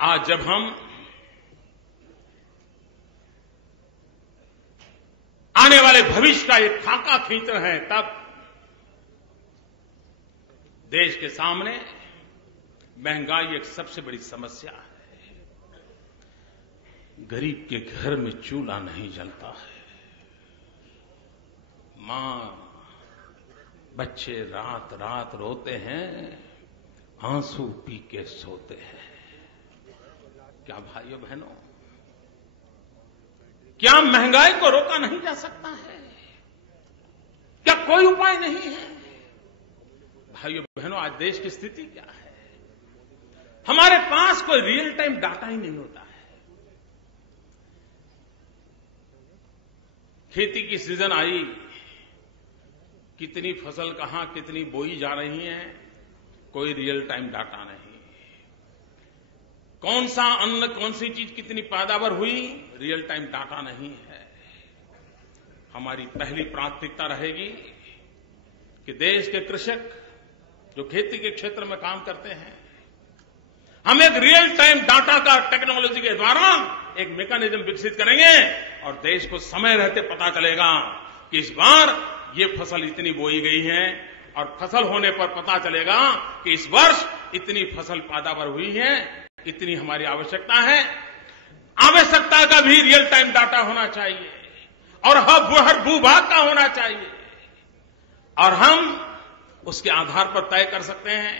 आज जब हम आने वाले भविष्य का एक खाका खींच रहे हैं, तब देश के सामने महंगाई एक सबसे बड़ी समस्या है। गरीब के घर में चूल्हा नहीं जलता है। मां, बच्चे रात रात रोते हैं, आंसू पी के सोते हैं। क्या भाइयों बहनों, क्या महंगाई को रोका नहीं जा सकता है? क्या कोई उपाय नहीं है? भाइयों बहनों, आज देश की स्थिति क्या है? हमारे पास कोई रियल टाइम डाटा ही नहीं होता है। खेती की सीजन आई, कितनी फसल कहां कितनी बोई जा रही है, कोई रियल टाइम डाटा नहीं। कौन सा अन्न, कौन सी चीज कितनी पैदावार हुई, रियल टाइम डाटा नहीं है। हमारी पहली प्राथमिकता रहेगी कि देश के कृषक जो खेती के क्षेत्र में काम करते हैं, हम एक रियल टाइम डाटा का टेक्नोलॉजी के द्वारा एक मैकेनिज्म विकसित करेंगे और देश को समय रहते पता चलेगा कि इस बार ये फसल इतनी बोई गई है, और फसल होने पर पता चलेगा कि इस वर्ष इतनी फसल पैदावार हुई है, इतनी हमारी आवश्यकता है। आवश्यकता का भी रियल टाइम डाटा होना चाहिए और हर भूभाग का होना चाहिए, और हम उसके आधार पर तय कर सकते हैं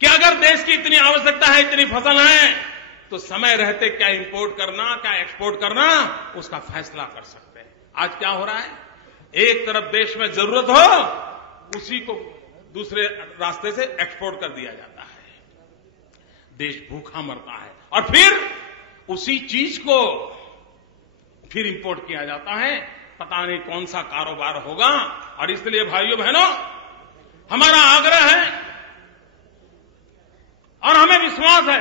कि अगर देश की इतनी आवश्यकता है, इतनी फसल है, तो समय रहते क्या इंपोर्ट करना, क्या एक्सपोर्ट करना, उसका फैसला कर सकते हैं। आज क्या हो रहा है, एक तरफ देश में जरूरत हो, उसी को दूसरे रास्ते से एक्सपोर्ट कर दिया जाता है। देश भूखा मरता है और फिर उसी चीज को फिर इंपोर्ट किया जाता है। पता नहीं कौन सा कारोबार होगा। और इसलिए भाइयों बहनों, हमारा आग्रह है और हमें विश्वास है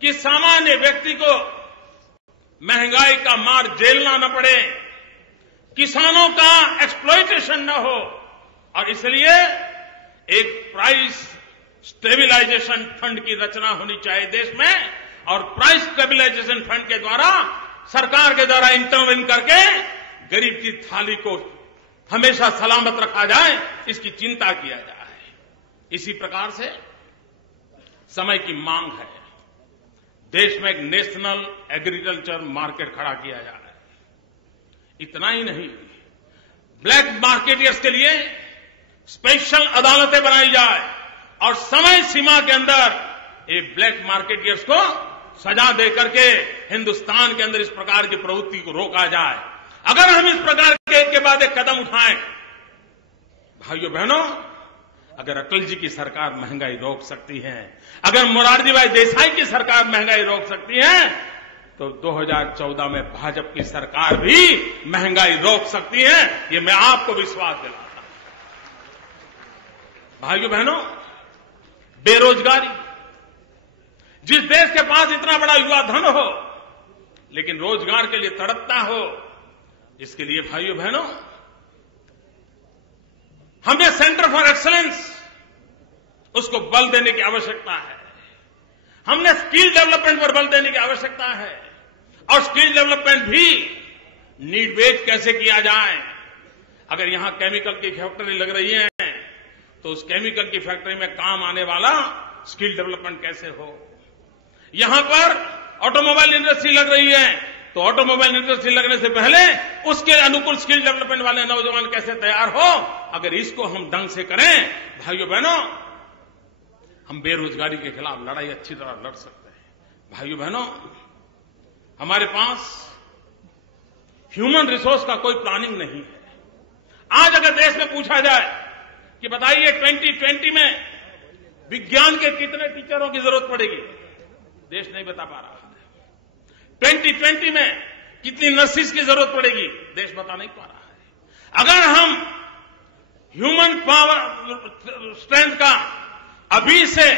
कि सामान्य व्यक्ति को महंगाई का मार झेलना न पड़े, किसानों का एक्सप्लॉयटेशन न हो, और इसलिए एक प्राइस स्टेबिलाइजेशन फंड की रचना होनी चाहिए देश में, और प्राइस स्टेबिलाइजेशन फंड के द्वारा सरकार के द्वारा इंटरवेन करके गरीब की थाली को हमेशा सलामत रखा जाए, इसकी चिंता किया जाए। इसी प्रकार से समय की मांग है, देश में एक नेशनल एग्रीकल्चर मार्केट खड़ा किया जा रहा है। इतना ही नहीं, ब्लैक मार्केटियर्स के लिए स्पेशल अदालतें बनाई जाए और समय सीमा के अंदर ये ब्लैक मार्केटियर्स को सजा दे करके हिंदुस्तान के अंदर इस प्रकार की प्रवृत्ति को रोका जाए। अगर हम इस प्रकार के एक के बाद एक कदम उठाएं, भाइयों बहनों, अगर अटल जी की सरकार महंगाई रोक सकती है, अगर मोरारजी भाई देसाई की सरकार महंगाई रोक सकती है, तो 2014 में भाजपा की सरकार भी महंगाई रोक सकती है। ये मैं आपको विश्वास दिलाता हूं। भाइयों बहनों, बेरोजगारी जिस देश के पास इतना बड़ा युवा धन हो लेकिन रोजगार के लिए तड़पता हो, इसके लिए भाइयों बहनों हमें सेंटर फॉर एक्सीलेंस उसको बल देने की आवश्यकता है। हमने स्किल डेवलपमेंट पर बल देने की आवश्यकता है और स्किल डेवलपमेंट भी नीड बेस्ड कैसे किया जाए। अगर यहां केमिकल की फैक्ट्री लग रही है तो उस केमिकल की फैक्ट्री में काम आने वाला स्किल डेवलपमेंट कैसे हो। यहां पर ऑटोमोबाइल इंडस्ट्री लग रही है तो ऑटोमोबाइल इंडस्ट्री लगने से पहले उसके अनुकूल स्किल डेवलपमेंट वाले नौजवान कैसे तैयार हो। अगर इसको हम ढंग से करें भाइयों बहनों, हम बेरोजगारी के खिलाफ लड़ाई अच्छी तरह लड़ सकते हैं। भाइयों बहनों, हमारे पास ह्यूमन रिसोर्स का कोई प्लानिंग नहीं है। आज अगर देश में पूछा जाए कि बताइए 2020 में विज्ञान के कितने टीचरों की जरूरत पड़ेगी, देश नहीं बता पा रहा है। 2020 में कितनी नर्सिस की जरूरत पड़ेगी, देश बता नहीं पा रहा है। अगर हम ह्यूमन पावर स्ट्रेंथ का अभी से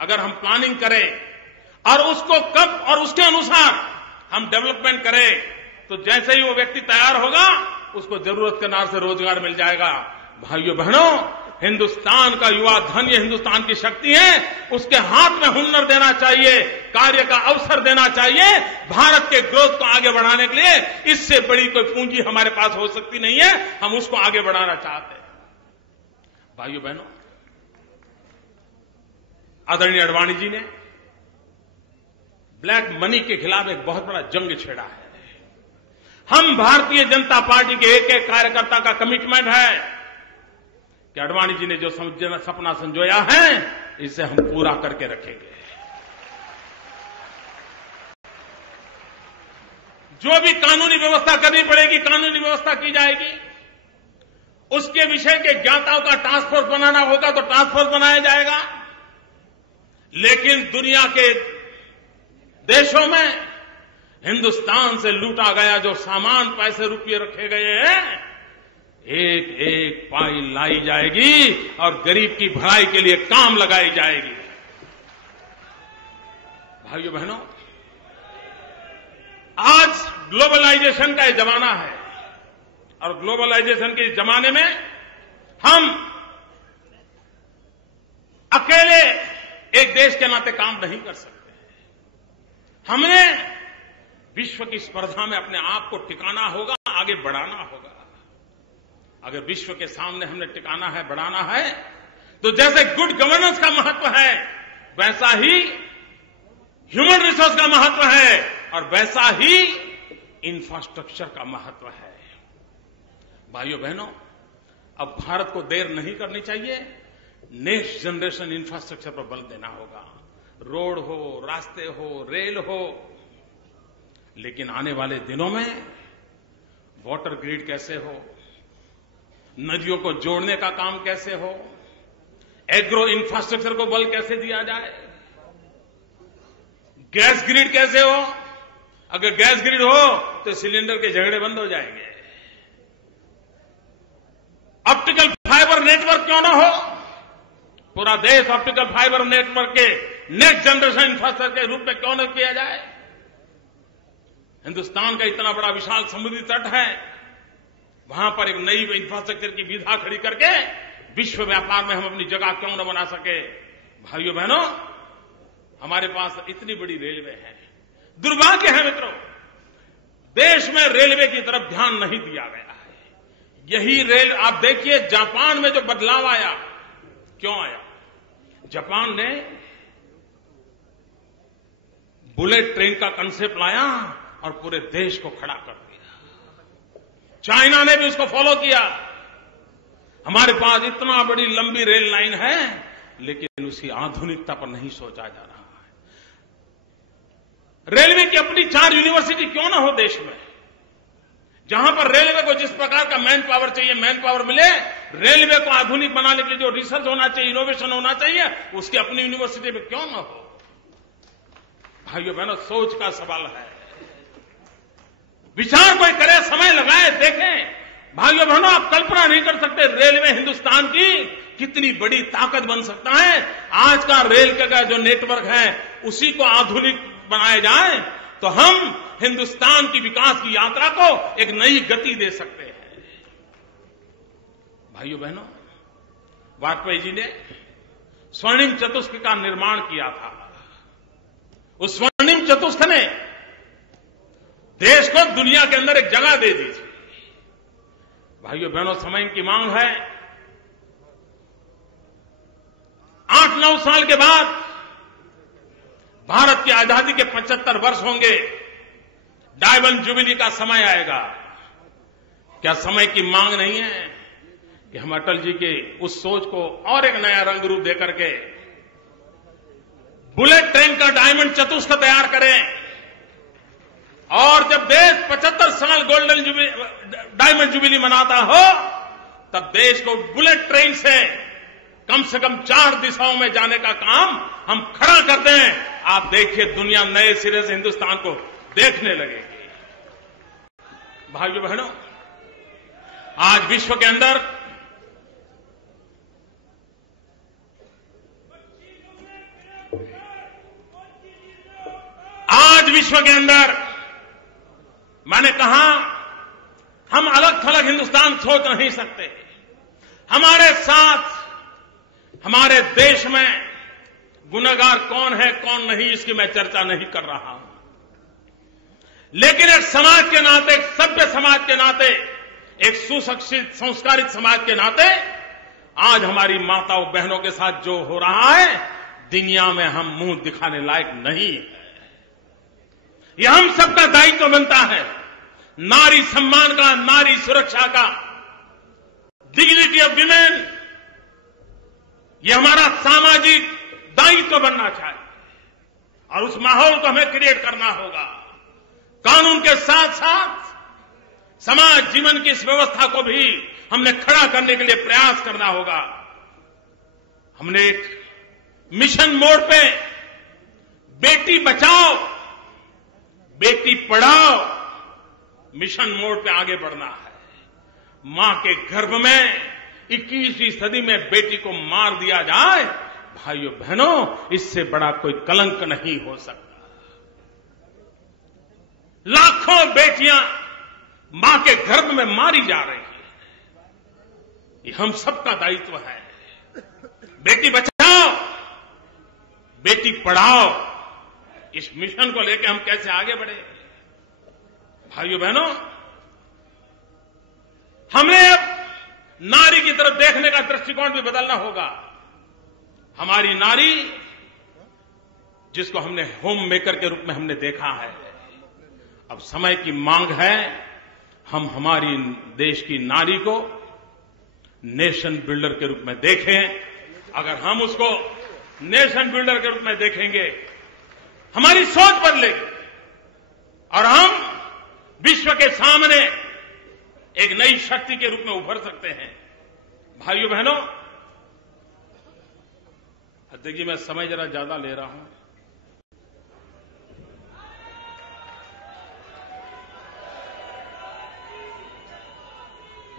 अगर हम प्लानिंग करें और उसको कब और उसके अनुसार हम डेवलपमेंट करें तो जैसे ही वो व्यक्ति तैयार होगा उसको जरूरत के अनुसार से रोजगार मिल जाएगा। भाइयों बहनों, हिंदुस्तान का युवा धन ये हिंदुस्तान की शक्ति है। उसके हाथ में हुनर देना चाहिए, कार्य का अवसर देना चाहिए। भारत के ग्रोथ को आगे बढ़ाने के लिए इससे बड़ी कोई पूंजी हमारे पास हो सकती नहीं है। हम उसको आगे बढ़ाना चाहते हैं। भाइयों बहनों, आदरणीय अडवाणी जी ने ब्लैक मनी के खिलाफ एक बहुत बड़ा जंग छेड़ा है। हम भारतीय जनता पार्टी के एक एक कार्यकर्ता का कमिटमेंट है कि अडवाणी जी ने जो सपना संजोया है इसे हम पूरा करके रखेंगे। जो भी कानूनी व्यवस्था करनी पड़ेगी कानूनी व्यवस्था की जाएगी। उसके विषय के ज्ञाताओं का टास्क फोर्स बनाना होगा तो टास्क फोर्स बनाया जाएगा। लेकिन दुनिया के देशों में हिंदुस्तान से लूटा गया जो सामान पैसे रुपये रखे गए हैं, एक एक पाई लाई जाएगी और गरीब की भलाई के लिए काम लगाई जाएगी। भाइयों बहनों, आज ग्लोबलाइजेशन का ये जमाना है और ग्लोबलाइजेशन के जमाने में हम अकेले एक देश के नाते काम नहीं कर सकते। हमने विश्व की स्पर्धा में अपने आप को टिकाना होगा, आगे बढ़ाना होगा। अगर विश्व के सामने हमने टिकाना है, बढ़ाना है, तो जैसे गुड गवर्नेंस का महत्व है वैसा ही ह्यूमन रिसोर्स का महत्व है और वैसा ही इंफ्रास्ट्रक्चर का महत्व है। भाइयों बहनों, अब भारत को देर नहीं करनी चाहिए। नेक्स्ट जनरेशन इंफ्रास्ट्रक्चर पर बल देना होगा। रोड हो, रास्ते हो, रेल हो, लेकिन आने वाले दिनों में वाटर ग्रिड कैसे हो, नदियों को जोड़ने का काम कैसे हो, एग्रो इंफ्रास्ट्रक्चर को बल कैसे दिया जाए, गैस ग्रिड कैसे हो। अगर गैस ग्रिड हो तो सिलेंडर के झगड़े बंद हो जाएंगे। ऑप्टिकल फाइबर नेटवर्क क्यों ना हो, पूरा देश ऑप्टिकल फाइबर नेटवर्क के नेक्स्ट जनरेशन इंफ्रास्ट्रक्चर के रूप में क्यों न किया जाए। हिंदुस्तान का इतना बड़ा विशाल समुद्री तट है, वहां पर एक नई इंफ्रास्ट्रक्चर की विधा खड़ी करके विश्व व्यापार में हम अपनी जगह क्यों न बना सके। भाइयों बहनों, हमारे पास इतनी बड़ी रेलवे है। दुर्भाग्य है मित्रों, देश में रेलवे की तरफ ध्यान नहीं दिया गया है। यही रेल आप देखिए, जापान में जो बदलाव आया, क्यों आया। जापान ने बुलेट ट्रेन का कंसेप्ट लाया और पूरे देश को खड़ा कर दिया। चाइना ने भी उसको फॉलो किया। हमारे पास इतना बड़ी लंबी रेल लाइन है लेकिन उसकी आधुनिकता पर नहीं सोचा जा रहा है। रेलवे की अपनी 4 यूनिवर्सिटी क्यों ना हो देश में, जहां पर रेलवे को जिस प्रकार का मैन पावर चाहिए मैन पावर मिले। रेलवे को आधुनिक बनाने के लिए जो रिसर्च होना चाहिए, इनोवेशन होना चाहिए, उसकी अपनी यूनिवर्सिटी में क्यों ना हो। भाइयों बहनों, सोच का सवाल है। विचार कोई करे, समय लगाए, देखें। भाइयों बहनों, आप कल्पना नहीं कर सकते रेलवे हिंदुस्तान की कितनी बड़ी ताकत बन सकता है। आज का रेल का जो नेटवर्क है उसी को आधुनिक बनाया जाए तो हम हिंदुस्तान की विकास की यात्रा को एक नई गति दे सकते हैं। भाइयों बहनों, वाजपेयी जी ने स्वर्णिम चतुष्क का निर्माण किया था। उस स्वर्णिम चतुष्क ने देश को दुनिया के अंदर एक जगह दे दी थी। भाइयों बहनों, समय की मांग है। 8-9 साल के बाद भारत की आजादी के 75 वर्ष होंगे। डायमंड जुबली का समय आएगा। क्या समय की मांग नहीं है कि हम अटल जी के उस सोच को और एक नया रंग रूप देकर के बुलेट ट्रेन का डायमंड चतुष्क तैयार करें, और जब देश 75 साल गोल्डन जुबली डायमंड जुबली मनाता हो, तब देश को बुलेट ट्रेन से कम 4 दिशाओं में जाने का काम हम खड़ा करते हैं। आप देखिए, दुनिया नए सिरे से हिंदुस्तान को देखने लगेगी। भाइयों बहनों, आज विश्व के अंदर मैंने कहा, हम अलग थलग हिंदुस्तान सोच नहीं सकते। हमारे साथ हमारे देश में गुनहगार कौन है कौन नहीं, इसकी मैं चर्चा नहीं कर रहा हूं, लेकिन एक समाज के नाते, एक सभ्य समाज के नाते, एक सुशिक्षित संस्कारित समाज के नाते आज हमारी माताओं बहनों के साथ जो हो रहा है, दुनिया में हम मुंह दिखाने लायक नहीं है। यह हम सबका दायित्व बनता है। नारी सम्मान का, नारी सुरक्षा का, डिग्निटी ऑफ विमेन, यह हमारा सामाजिक दायित्व बनना चाहिए, और उस माहौल को हमें क्रिएट करना होगा। कानून के साथ साथ समाज जीवन की इस व्यवस्था को भी हमने खड़ा करने के लिए प्रयास करना होगा। हमने एक मिशन मोड पे बेटी बचाओ बेटी पढ़ाओ मिशन मोड पे आगे बढ़ना है। मां के गर्भ में 21वीं सदी में बेटी को मार दिया जाए, भाइयों बहनों, इससे बड़ा कोई कलंक नहीं हो सकता। लाखों बेटियां मां के गर्भ में मारी जा रही हैं। ये हम सबका दायित्व है। बेटी बचाओ बेटी पढ़ाओ, इस मिशन को लेकर हम कैसे आगे बढ़े? भाइयों बहनों, हमें अब नारी की तरफ देखने का दृष्टिकोण भी बदलना होगा। हमारी नारी, जिसको हमने होम मेकर के रूप में हमने देखा है, अब समय की मांग है हम हमारी देश की नारी को नेशन बिल्डर के रूप में देखें। अगर हम उसको नेशन बिल्डर के रूप में देखेंगे, हमारी सोच बदलेगी और हम विश्व के सामने एक नई शक्ति के रूप में उभर सकते हैं। भाइयों बहनों, देखिए मैं समय जरा ज्यादा ले रहा हूं।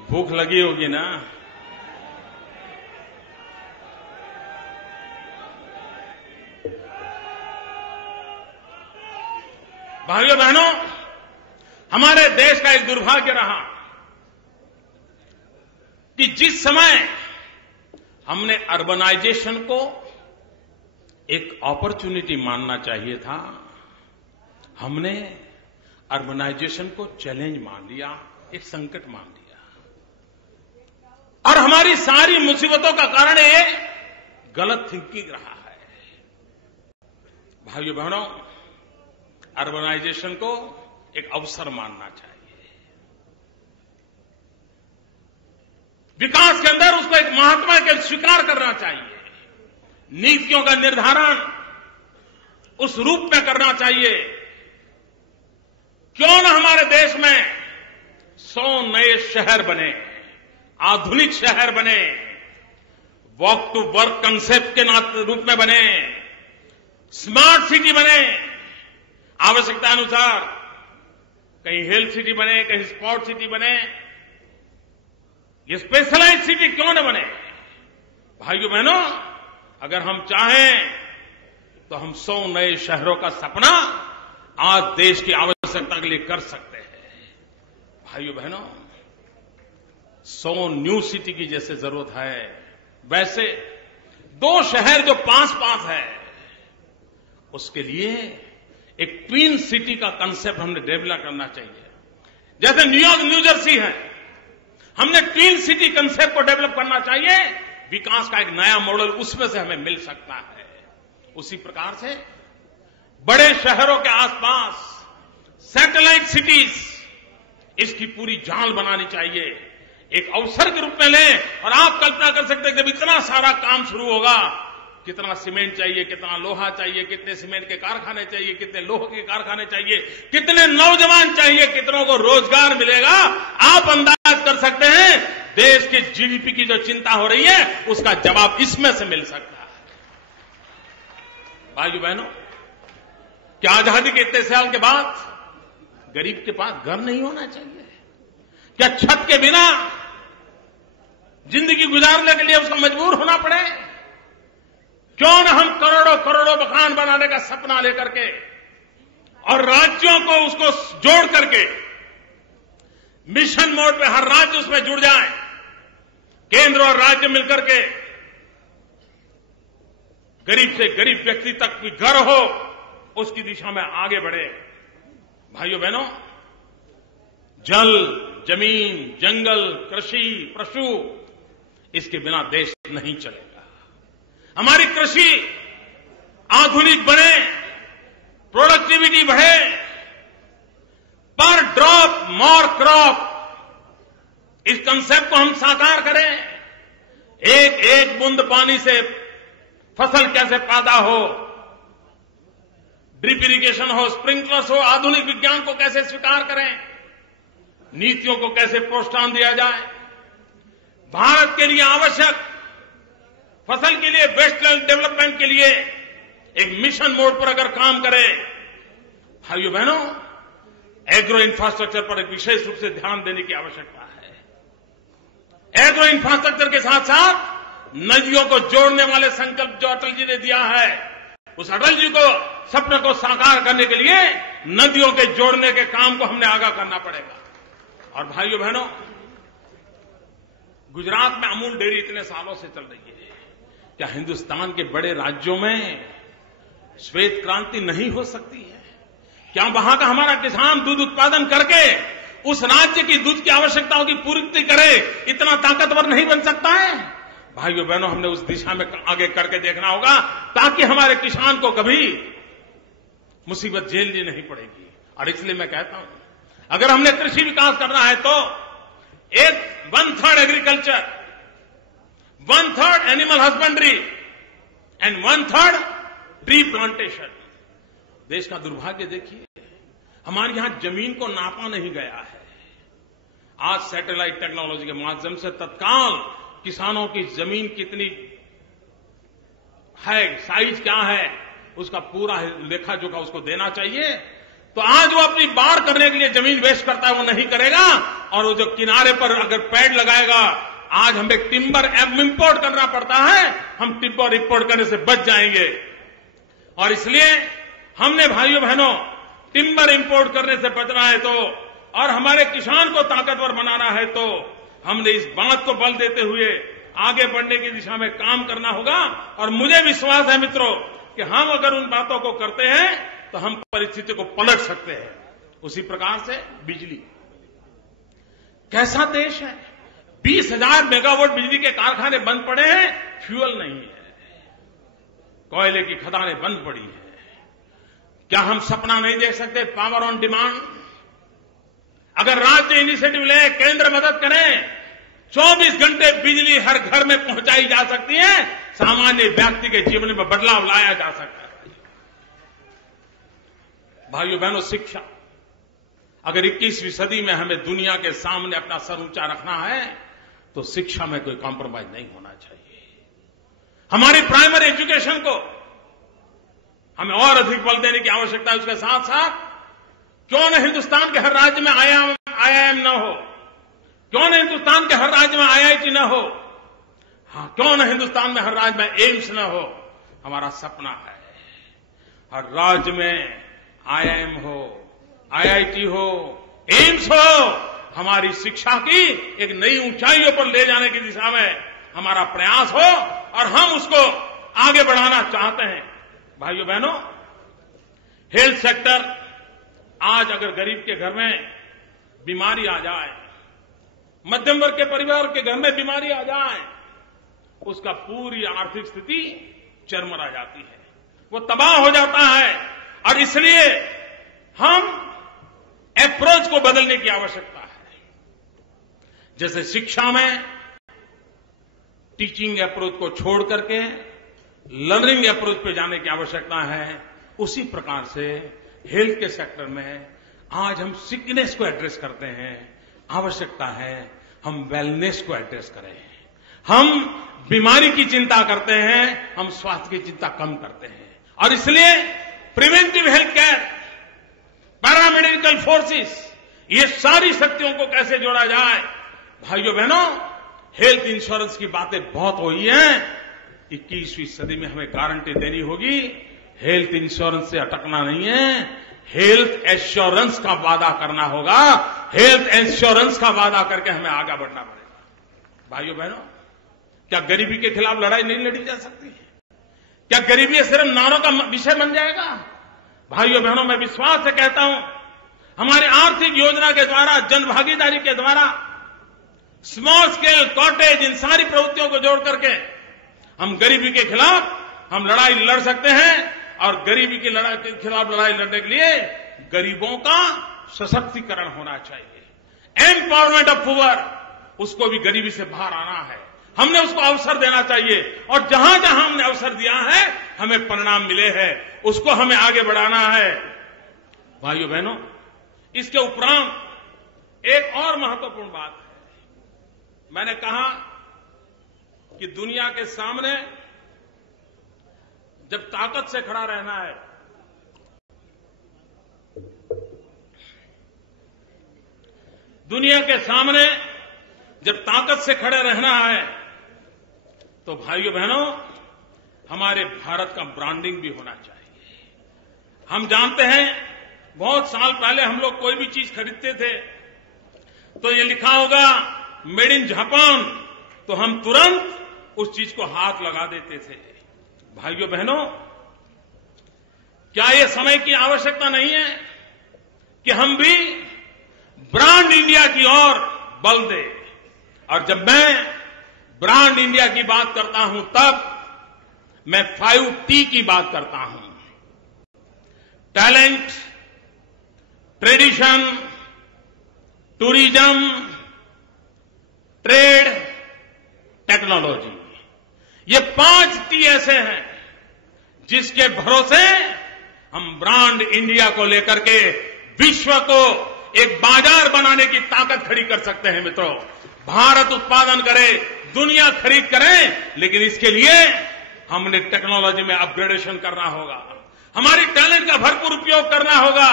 भूख लगी होगी ना? भाइयों बहनों, हमारे देश का एक दुर्भाग्य रहा कि जिस समय हमने अर्बनाइजेशन को एक अपॉर्चुनिटी मानना चाहिए था, हमने अर्बनाइजेशन को चैलेंज मान लिया, एक संकट मान लिया, और हमारी सारी मुसीबतों का कारण ये गलत थिंकिंग रहा है। भाइयों बहनों, अर्बनाइजेशन को एक अवसर मानना चाहिए। विकास के अंदर उसको एक महात्मा के स्वीकार करना चाहिए। नीतियों का निर्धारण उस रूप में करना चाहिए। क्यों न हमारे देश में 100 नए शहर बने, आधुनिक शहर बने, वॉक टू वर्क कंसेप्ट के रूप में बने, स्मार्ट सिटी बने, आवश्यकता अनुसार कहीं हेल्थ सिटी बने, कहीं स्पोर्ट सिटी बने, ये स्पेशलाइज्ड सिटी क्यों न बने? भाइयों बहनों, अगर हम चाहें तो हम 100 नए शहरों का सपना आज देश की आवश्यकता के लिए कर सकते हैं। भाइयों बहनों, 100 न्यू सिटी की जैसे जरूरत है, वैसे 2 शहर जो पास है, उसके लिए एक ट्विन सिटी का कंसेप्ट हमने डेवलप करना चाहिए। जैसे न्यूयॉर्क, न्यू जर्सी है, हमने ट्विन सिटी कंसेप्ट को डेवलप करना चाहिए। विकास का एक नया मॉडल उसमें से हमें मिल सकता है। उसी प्रकार से बड़े शहरों के आसपास सैटेलाइट सिटीज, इसकी पूरी जाल बनानी चाहिए, एक अवसर के रूप में लें। और आप कल्पना कर सकते हैं कि जब इतना सारा काम शुरू होगा, कितना सीमेंट चाहिए, कितना लोहा चाहिए, कितने सीमेंट के कारखाने चाहिए, कितने लोहे के कारखाने चाहिए, कितने नौजवान चाहिए, कितनों को रोजगार मिलेगा। आप अंदाज कर सकते हैं देश के जीडीपी की जो चिंता हो रही है, उसका जवाब इसमें से मिल सकता है। भाइयों बहनों, क्या आजादी के इतने साल के बाद गरीब के पास घर नहीं होना चाहिए? क्या छत के बिना जिंदगी गुजारने के लिए उसको मजबूर होना पड़े? क्यों न हम करोड़ों करोड़ों मकान बनाने का सपना लेकर के और राज्यों को उसको जोड़ करके मिशन मोड पे हर राज्य उसमें जुड़ जाए, केंद्र और राज्य मिलकर के गरीब से गरीब व्यक्ति तक भी घर हो, उसकी दिशा में आगे बढ़े। भाइयों बहनों, जल, जमीन, जंगल, कृषि, पशु, इसके बिना देश नहीं चलेगा। हमारी कृषि आधुनिक बने, प्रोडक्टिविटी बढ़े, पर ड्रॉप मोर क्रॉप, इस कंसेप्ट को हम साकार करें। एक एक बूंद पानी से फसल कैसे पैदा हो, ड्रिप इरिगेशन हो, स्प्रिंकलर्स हो, आधुनिक विज्ञान को कैसे स्वीकार करें, नीतियों को कैसे प्रोत्साहन दिया जाए। भारत के लिए आवश्यक फसल के लिए, वेस्टलैंड डेवलपमेंट के लिए एक मिशन मोड पर अगर काम करें, भाइयों बहनों, एग्रो इंफ्रास्ट्रक्चर पर एक विशेष रूप से ध्यान देने की आवश्यकता है। एग्रो इंफ्रास्ट्रक्चर के साथ साथ नदियों को जोड़ने वाले संकल्प जो अटल जी ने दिया है, उस अटल जी को सपने को साकार करने के लिए नदियों के जोड़ने के काम को हमने आगाह करना पड़ेगा। और भाइयों बहनों, गुजरात में अमूल डेयरी इतने सालों से चल रही है। क्या हिंदुस्तान के बड़े राज्यों में श्वेत क्रांति नहीं हो सकती है? क्या वहां का हमारा किसान दूध उत्पादन करके उस राज्य की दूध की आवश्यकताओं की पूर्ति करे, इतना ताकतवर नहीं बन सकता है? भाइयों बहनों, हमने उस दिशा में आगे करके देखना होगा, ताकि हमारे किसान को कभी मुसीबत झेलनी नहीं पड़ेगी। और इसलिए मैं कहता हूं, अगर हमने कृषि विकास करना है तो 1/3 agriculture, 1/3 animal husbandry and 1/3 tree plantation. देश का दुर्भाग्य देखिए, हमारे यहां जमीन को नापा नहीं गया है। आज सैटेलाइट टेक्नोलॉजी के माध्यम से तत्काल किसानों की जमीन कितनी है, साइज क्या है, उसका पूरा लेखा जोखा उसको देना चाहिए। तो आज वो अपनी बाढ़ करने के लिए जमीन वेस्ट करता है, वो नहीं करेगा। और वो जो किनारे पर अगर पेड़ लगाएगा, आज हमें टिम्बर इंपोर्ट करना पड़ता है, हम टिम्बर इंपोर्ट करने से बच जाएंगे। और इसलिए हमने भाइयों बहनों टिम्बर इंपोर्ट करने से बचना है तो, और हमारे किसान को ताकतवर बनाना है तो, हमने इस बात को बल देते हुए आगे बढ़ने की दिशा में काम करना होगा। और मुझे विश्वास है मित्रों कि हम अगर उन बातों को करते हैं तो हम परिस्थिति को पलट सकते हैं। उसी प्रकार से बिजली, कैसा देश है, 20,000 मेगावाट बिजली के कारखाने बंद पड़े हैं, फ्यूल नहीं है, कोयले की खदानें बंद पड़ी है। क्या हम सपना नहीं देख सकते पावर ऑन डिमांड? अगर राज्य इनिशिएटिव ले, केंद्र मदद करें, 24 घंटे बिजली हर घर में पहुंचाई जा सकती है, सामान्य व्यक्ति के जीवन में बदलाव लाया जा सकता है। भाइयों बहनों, शिक्षा, अगर 21वीं सदी में हमें दुनिया के सामने अपना सर ऊंचा रखना है तो शिक्षा में कोई कॉम्प्रोमाइज नहीं होना चाहिए। हमारी प्राइमरी एजुकेशन को हमें और अधिक बल देने की आवश्यकता है। उसके साथ साथ क्यों न हिंदुस्तान के हर राज्य में आईआईएम न हो, क्यों न हिंदुस्तान के हर राज्य में आईआईटी न हो, हाँ, क्यों न हिंदुस्तान में हर राज्य में एम्स न हो। हमारा सपना है हर राज्य में आईआईएम हो, आईआईटी हो, एम्स हो, हमारी शिक्षा की एक नई ऊंचाइयों पर ले जाने की दिशा में हमारा प्रयास हो और हम उसको आगे बढ़ाना चाहते हैं। भाइयों बहनों, हेल्थ सेक्टर, आज अगर गरीब के घर में बीमारी आ जाए, मध्यम वर्ग के परिवार के घर में बीमारी आ जाए, उसका पूरी आर्थिक स्थिति चरमरा जाती है, वो तबाह हो जाता है। और इसलिए हम अप्रोच को बदलने की आवश्यकता है। जैसे शिक्षा में टीचिंग अप्रोच को छोड़ करके लर्निंग अप्रोच पे जाने की आवश्यकता है, उसी प्रकार से हेल्थ के सेक्टर में आज हम सिकनेस को एड्रेस करते हैं। आवश्यकता है हम वेलनेस को एड्रेस करें। हम बीमारी की चिंता करते हैं, हम स्वास्थ्य की चिंता कम करते हैं। और इसलिए preventive health care, paramedical forces, ये सारी शक्तियों को कैसे जोड़ा जाए। भाइयों बहनों, हेल्थ इंश्योरेंस की बातें बहुत हुई हैं। 21वीं सदी में हमें गारंटी देनी होगी, हेल्थ इंश्योरेंस से अटकना नहीं है, हेल्थ एश्योरेंस का वादा करना होगा। हेल्थ इंश्योरेंस का वादा करके हमें आगे बढ़ना पड़ेगा। भाइयों बहनों, क्या गरीबी के खिलाफ लड़ाई नहीं लड़ी जा सकती है? क्या गरीबी सिर्फ नारों का विषय बन जाएगा? भाइयों बहनों, मैं विश्वास से कहता हूं, हमारे आर्थिक योजना के द्वारा, जन भागीदारी के द्वारा, स्मॉल स्केल, कॉटेज, इन सारी प्रवृत्तियों को जोड़ करके हम गरीबी के खिलाफ हम लड़ाई लड़ सकते हैं। और गरीबी की लड़ाई के खिलाफ लड़ाई लड़ने के लिए गरीबों का सशक्तिकरण होना चाहिए। एम्पावरमेंट ऑफ पुअर, उसको भी गरीबी से बाहर आना है, हमने उसको अवसर देना चाहिए। और जहां जहां हमने अवसर दिया है, हमें परिणाम मिले हैं, उसको हमें आगे बढ़ाना है। भाइयों बहनों, इसके उपरांत एक और महत्वपूर्ण बात है। मैंने कहा कि दुनिया के सामने जब ताकत से खड़ा रहना है, दुनिया के सामने जब ताकत से खड़े रहना है, तो भाइयों बहनों, हमारे भारत का ब्रांडिंग भी होना चाहिए। हम जानते हैं, बहुत साल पहले हम लोग कोई भी चीज खरीदते थे तो ये लिखा होगा मेड इन जापान, तो हम तुरंत उस चीज को हाथ लगा देते थे। भाइयों बहनों, क्या ये समय की आवश्यकता नहीं है कि हम भी ब्रांड इंडिया की ओर बल दें? और जब मैं ब्रांड इंडिया की बात करता हूं, तब मैं 5T की बात करता हूं। Talent, tradition, tourism, trade, technology, ये 5T ऐसे हैं जिसके भरोसे हम ब्रांड इंडिया को लेकर के विश्व को एक बाजार बनाने की ताकत खड़ी कर सकते हैं। मित्रों, भारत उत्पादन करे, दुनिया खरीद करे, लेकिन इसके लिए हमने टेक्नोलॉजी में अपग्रेडेशन करना होगा, हमारी टैलेंट का भरपूर उपयोग करना होगा,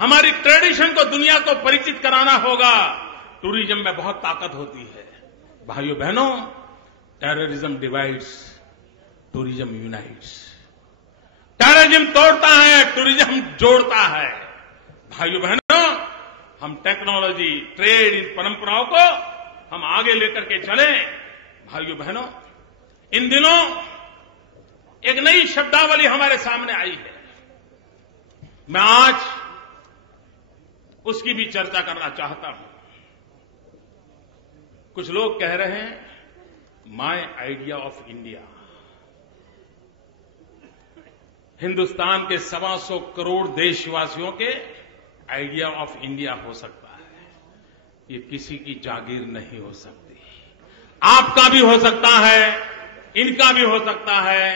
हमारी ट्रेडिशन को दुनिया को परिचित कराना होगा। टूरिज्म में बहुत ताकत होती है। भाइयों बहनों, terrorism divides, tourism unites. Terrorism तोड़ता है, टूरिज्म जोड़ता है। भाइयों बहनों, हम टेक्नोलॉजी, ट्रेड, इन परंपराओं को हम आगे लेकर के चलें। भाइयों बहनों, इन दिनों एक नई शब्दावली हमारे सामने आई है, मैं आज उसकी भी चर्चा करना चाहता हूं। कुछ लोग कह रहे हैं my idea of India. Hindustan के 125 करोड़ देशवासियों के आइडिया ऑफ इंडिया हो सकता है, ये किसी की जागीर नहीं हो सकती। आपका भी हो सकता है, इनका भी हो सकता है,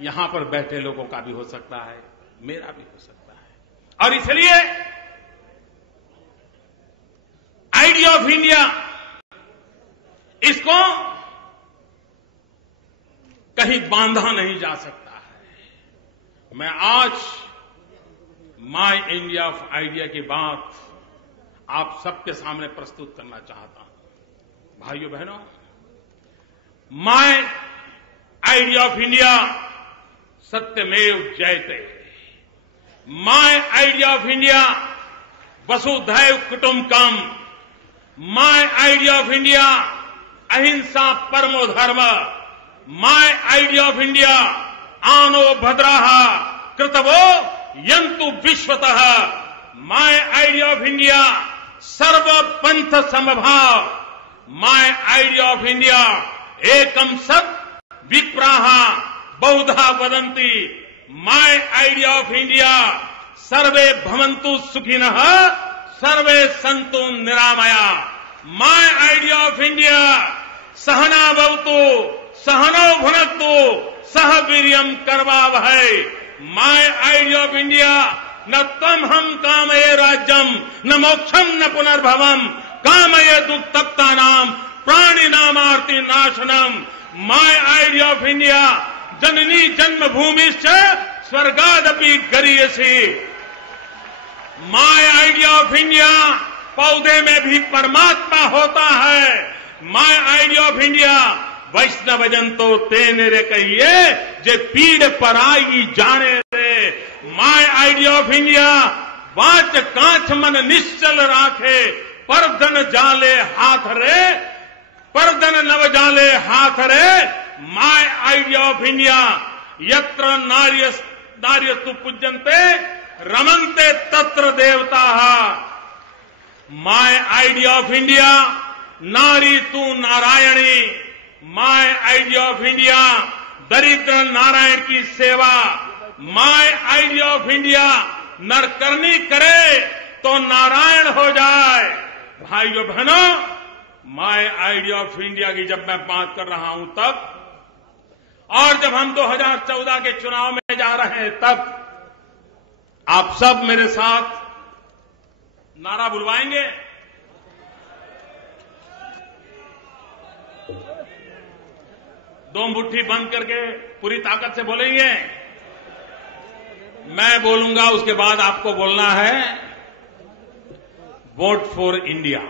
यहां पर बैठे लोगों का भी हो सकता है, मेरा भी हो सकता है। और इसलिए आइडिया ऑफ इंडिया, इसको कहीं बांधा नहीं जा सकता है। मैं आज माय इंडिया ऑफ आइडिया की बात आप सबके सामने प्रस्तुत करना चाहता हूं। भाइयों बहनों, माय आइडिया ऑफ इंडिया सत्यमेव जयते। माय आइडिया ऑफ इंडिया वसुधैव कुटुंबकम, माय आइडिया ऑफ इंडिया अहिंसा परमो धर्म, माय आइडिया ऑफ इंडिया आनो भद्राः कृतवो यन्तु विश्वतः, माय आइडिया ऑफ इंडिया सर्व पंथ समभाव, माय आइडिया ऑफ इंडिया एकम सत् विप्राः बहुधा वदन्ति, माय आइडिया ऑफ इंडिया सर्वे भवन्तु सुखिनः सर्वे सन्तु निरामया, माय आइडिया ऑफ इंडिया सहना भवतु सहनौ भुनक्तु सह वीर्यं करवावहै, माय आइडिया ऑफ इंडिया न त्वं हम कामये राज्यम न मोक्षम न पुनर्भवम कामये दुःतप्तानाम प्राणिनामार्ति नाशनम, माय आइडिया ऑफ इंडिया जननी जन्मभूमिश्च स्वर्गादपि गरीयसी, माय आइडिया ऑफ इंडिया पौधे में भी परमात्मा होता है, माय आइडिया ऑफ इंडिया वैष्णवजन तो तेने रे कहिए जे पीड़ पर आई जाने रे, my idea of India watch कांच मन निश्चल राखे परधन जाले हाथ रे, परधन नव जाले हाथ रे, माय आइडिया ऑफ इंडिया यत्र नार्यस्तु पूज्यन्ते रमन्ते तत्र देवताः, माय आइडिया ऑफ इंडिया नारी तू Narayani, my idea of India दरिद्र नारायण की सेवा, माय आइडिया ऑफ इंडिया नर करनी करे तो नारायण हो जाए। भाइयों बहनों, माय आइडिया ऑफ इंडिया की जब मैं बात कर रहा हूं तब, और जब हम 2014 के चुनाव में जा रहे हैं तब आप सब मेरे साथ नारा बुलवाएंगे, दो मुट्ठी बंद करके पूरी ताकत से बोलेंगे। मैं बोलूंगा, उसके बाद आपको बोलना है वोट फॉर इंडिया।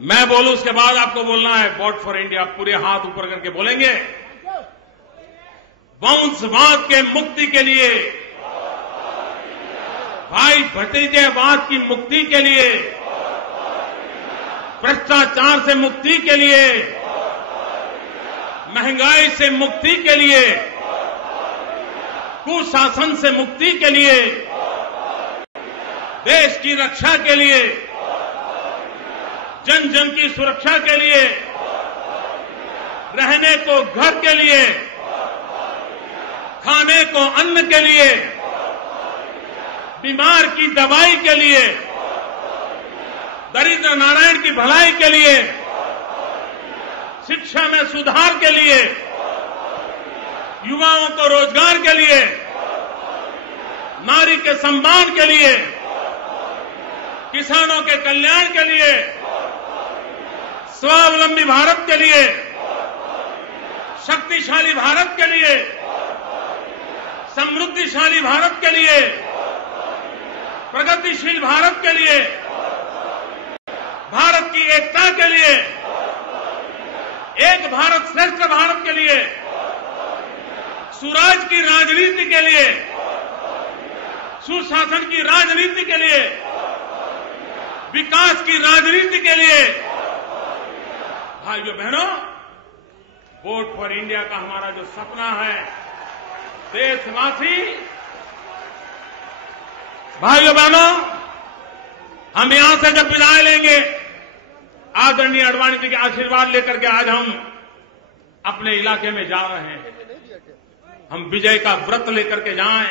मैं बोलूं, उसके बाद आपको बोलना है वोट फॉर इंडिया। पूरे हाथ ऊपर करके बोलेंगे। वंशवाद के मुक्ति के लिए, भाई भतीजेवाद की मुक्ति के लिए, भ्रष्टाचार से मुक्ति के लिए, महंगाई से मुक्ति के लिए, कुशासन से मुक्ति के लिए, देश की रक्षा के लिए, जन जन की सुरक्षा के लिए, रहने को घर के लिए, खाने को अन्न के लिए, बीमार की दवाई के लिए, दरिद्र नारायण की भलाई के लिए, शिक्षा में सुधार के लिए, युवाओं को रोजगार के लिए, नारी के सम्मान के लिए, किसानों के कल्याण के लिए, स्वावलंबी भारत के लिए, शक्तिशाली भारत के लिए, समृद्धिशाली भारत के लिए, प्रगतिशील भारत के लिए, भारत की एकता के लिए, एक भारत श्रेष्ठ भारत के लिए, सुराज की राजनीति के लिए, सुशासन की राजनीति के लिए, विकास की राजनीति के लिए। भाइयों बहनों, वोट फॉर इंडिया का हमारा जो सपना है, देशवासी, भाइयों बहनों, हम यहां से जब विदाई लेंगे, आदरणीय आडवाणी जी के आशीर्वाद लेकर के आज हम अपने इलाके में जा रहे हैं। हम विजय का व्रत लेकर के जाएं,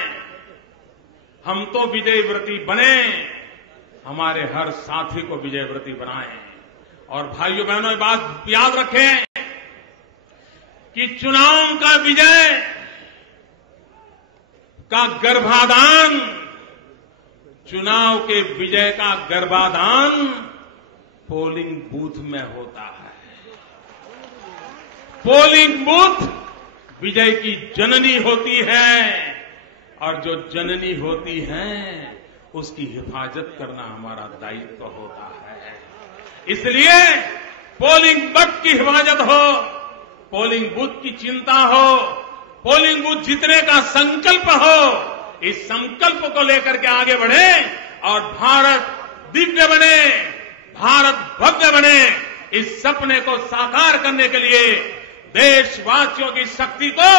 हम तो विजय व्रती बने, हमारे हर साथी को विजय व्रती बनाएं। और भाइयों बहनों, बात याद रखें कि चुनाव का विजय का गर्भाधान, चुनाव के विजय का गर्भाधान पोलिंग बूथ में होता है। पोलिंग बूथ विजय की जननी होती है, और जो जननी होती है उसकी हिफाजत करना हमारा दायित्व होता है। इसलिए पोलिंग बूथ की हिफाजत हो, पोलिंग बूथ की चिंता हो, पोलिंग बूथ जीतने का संकल्प हो, इस संकल्प को लेकर के आगे बढ़े और भारत दिव्य बने, भारत भव्य बने, इस सपने को साकार करने के लिए देशवासियों की शक्ति को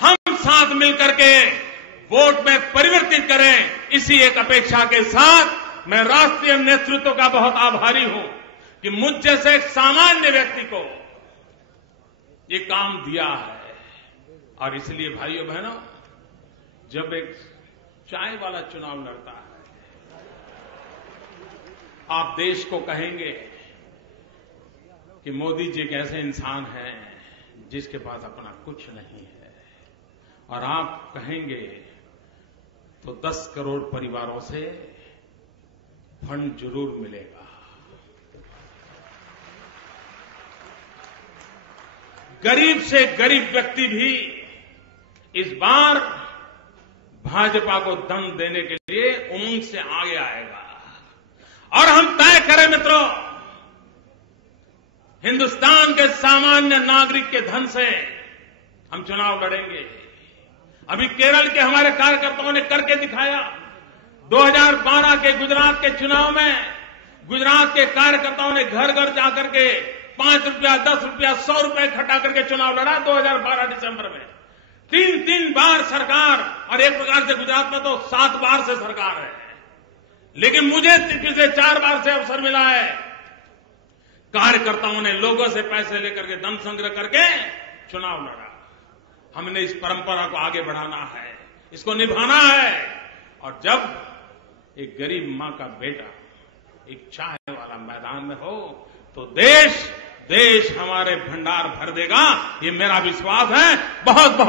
हम साथ मिलकर के वोट में परिवर्तित करें। इसी एक अपेक्षा के साथ मैं राष्ट्रीय नेतृत्व का बहुत आभारी हूं कि मुझ जैसे एक सामान्य व्यक्ति को ये काम दिया है। और इसलिए भाइयों बहनों, जब एक चाय वाला चुनाव लड़ता है, आप देश को कहेंगे कि मोदी जी एक ऐसे इंसान हैं जिसके पास अपना कुछ नहीं है, और आप कहेंगे तो 10 करोड़ परिवारों से फंड जरूर मिलेगा। गरीब से गरीब व्यक्ति भी इस बार भाजपा को दम देने के लिए उमंग से आगे आएगा। और हम तय करें मित्रों, हिंदुस्तान के सामान्य नागरिक के धन से हम चुनाव लड़ेंगे। अभी केरल के हमारे कार्यकर्ताओं ने करके दिखाया। 2012 के गुजरात के चुनाव में गुजरात के कार्यकर्ताओं ने घर घर जाकर के 5 रुपया, 10 रुपया, 100 रुपया इकट्ठा करके चुनाव लड़ा 2012 दिसंबर में। 3 बार सरकार, और एक प्रकार से गुजरात में तो 7 बार से सरकार है। लेकिन मुझे पिछले 4 बार से अवसर मिला है। कार्यकर्ताओं ने लोगों से पैसे लेकर के धन संग्रह करके चुनाव लड़ा। हमने इस परंपरा को आगे बढ़ाना है, इसको निभाना है। और जब एक गरीब मां का बेटा एक चाय वाला मैदान में हो तो देश हमारे भंडार भर देगा, ये मेरा विश्वास है। बहुत बहुत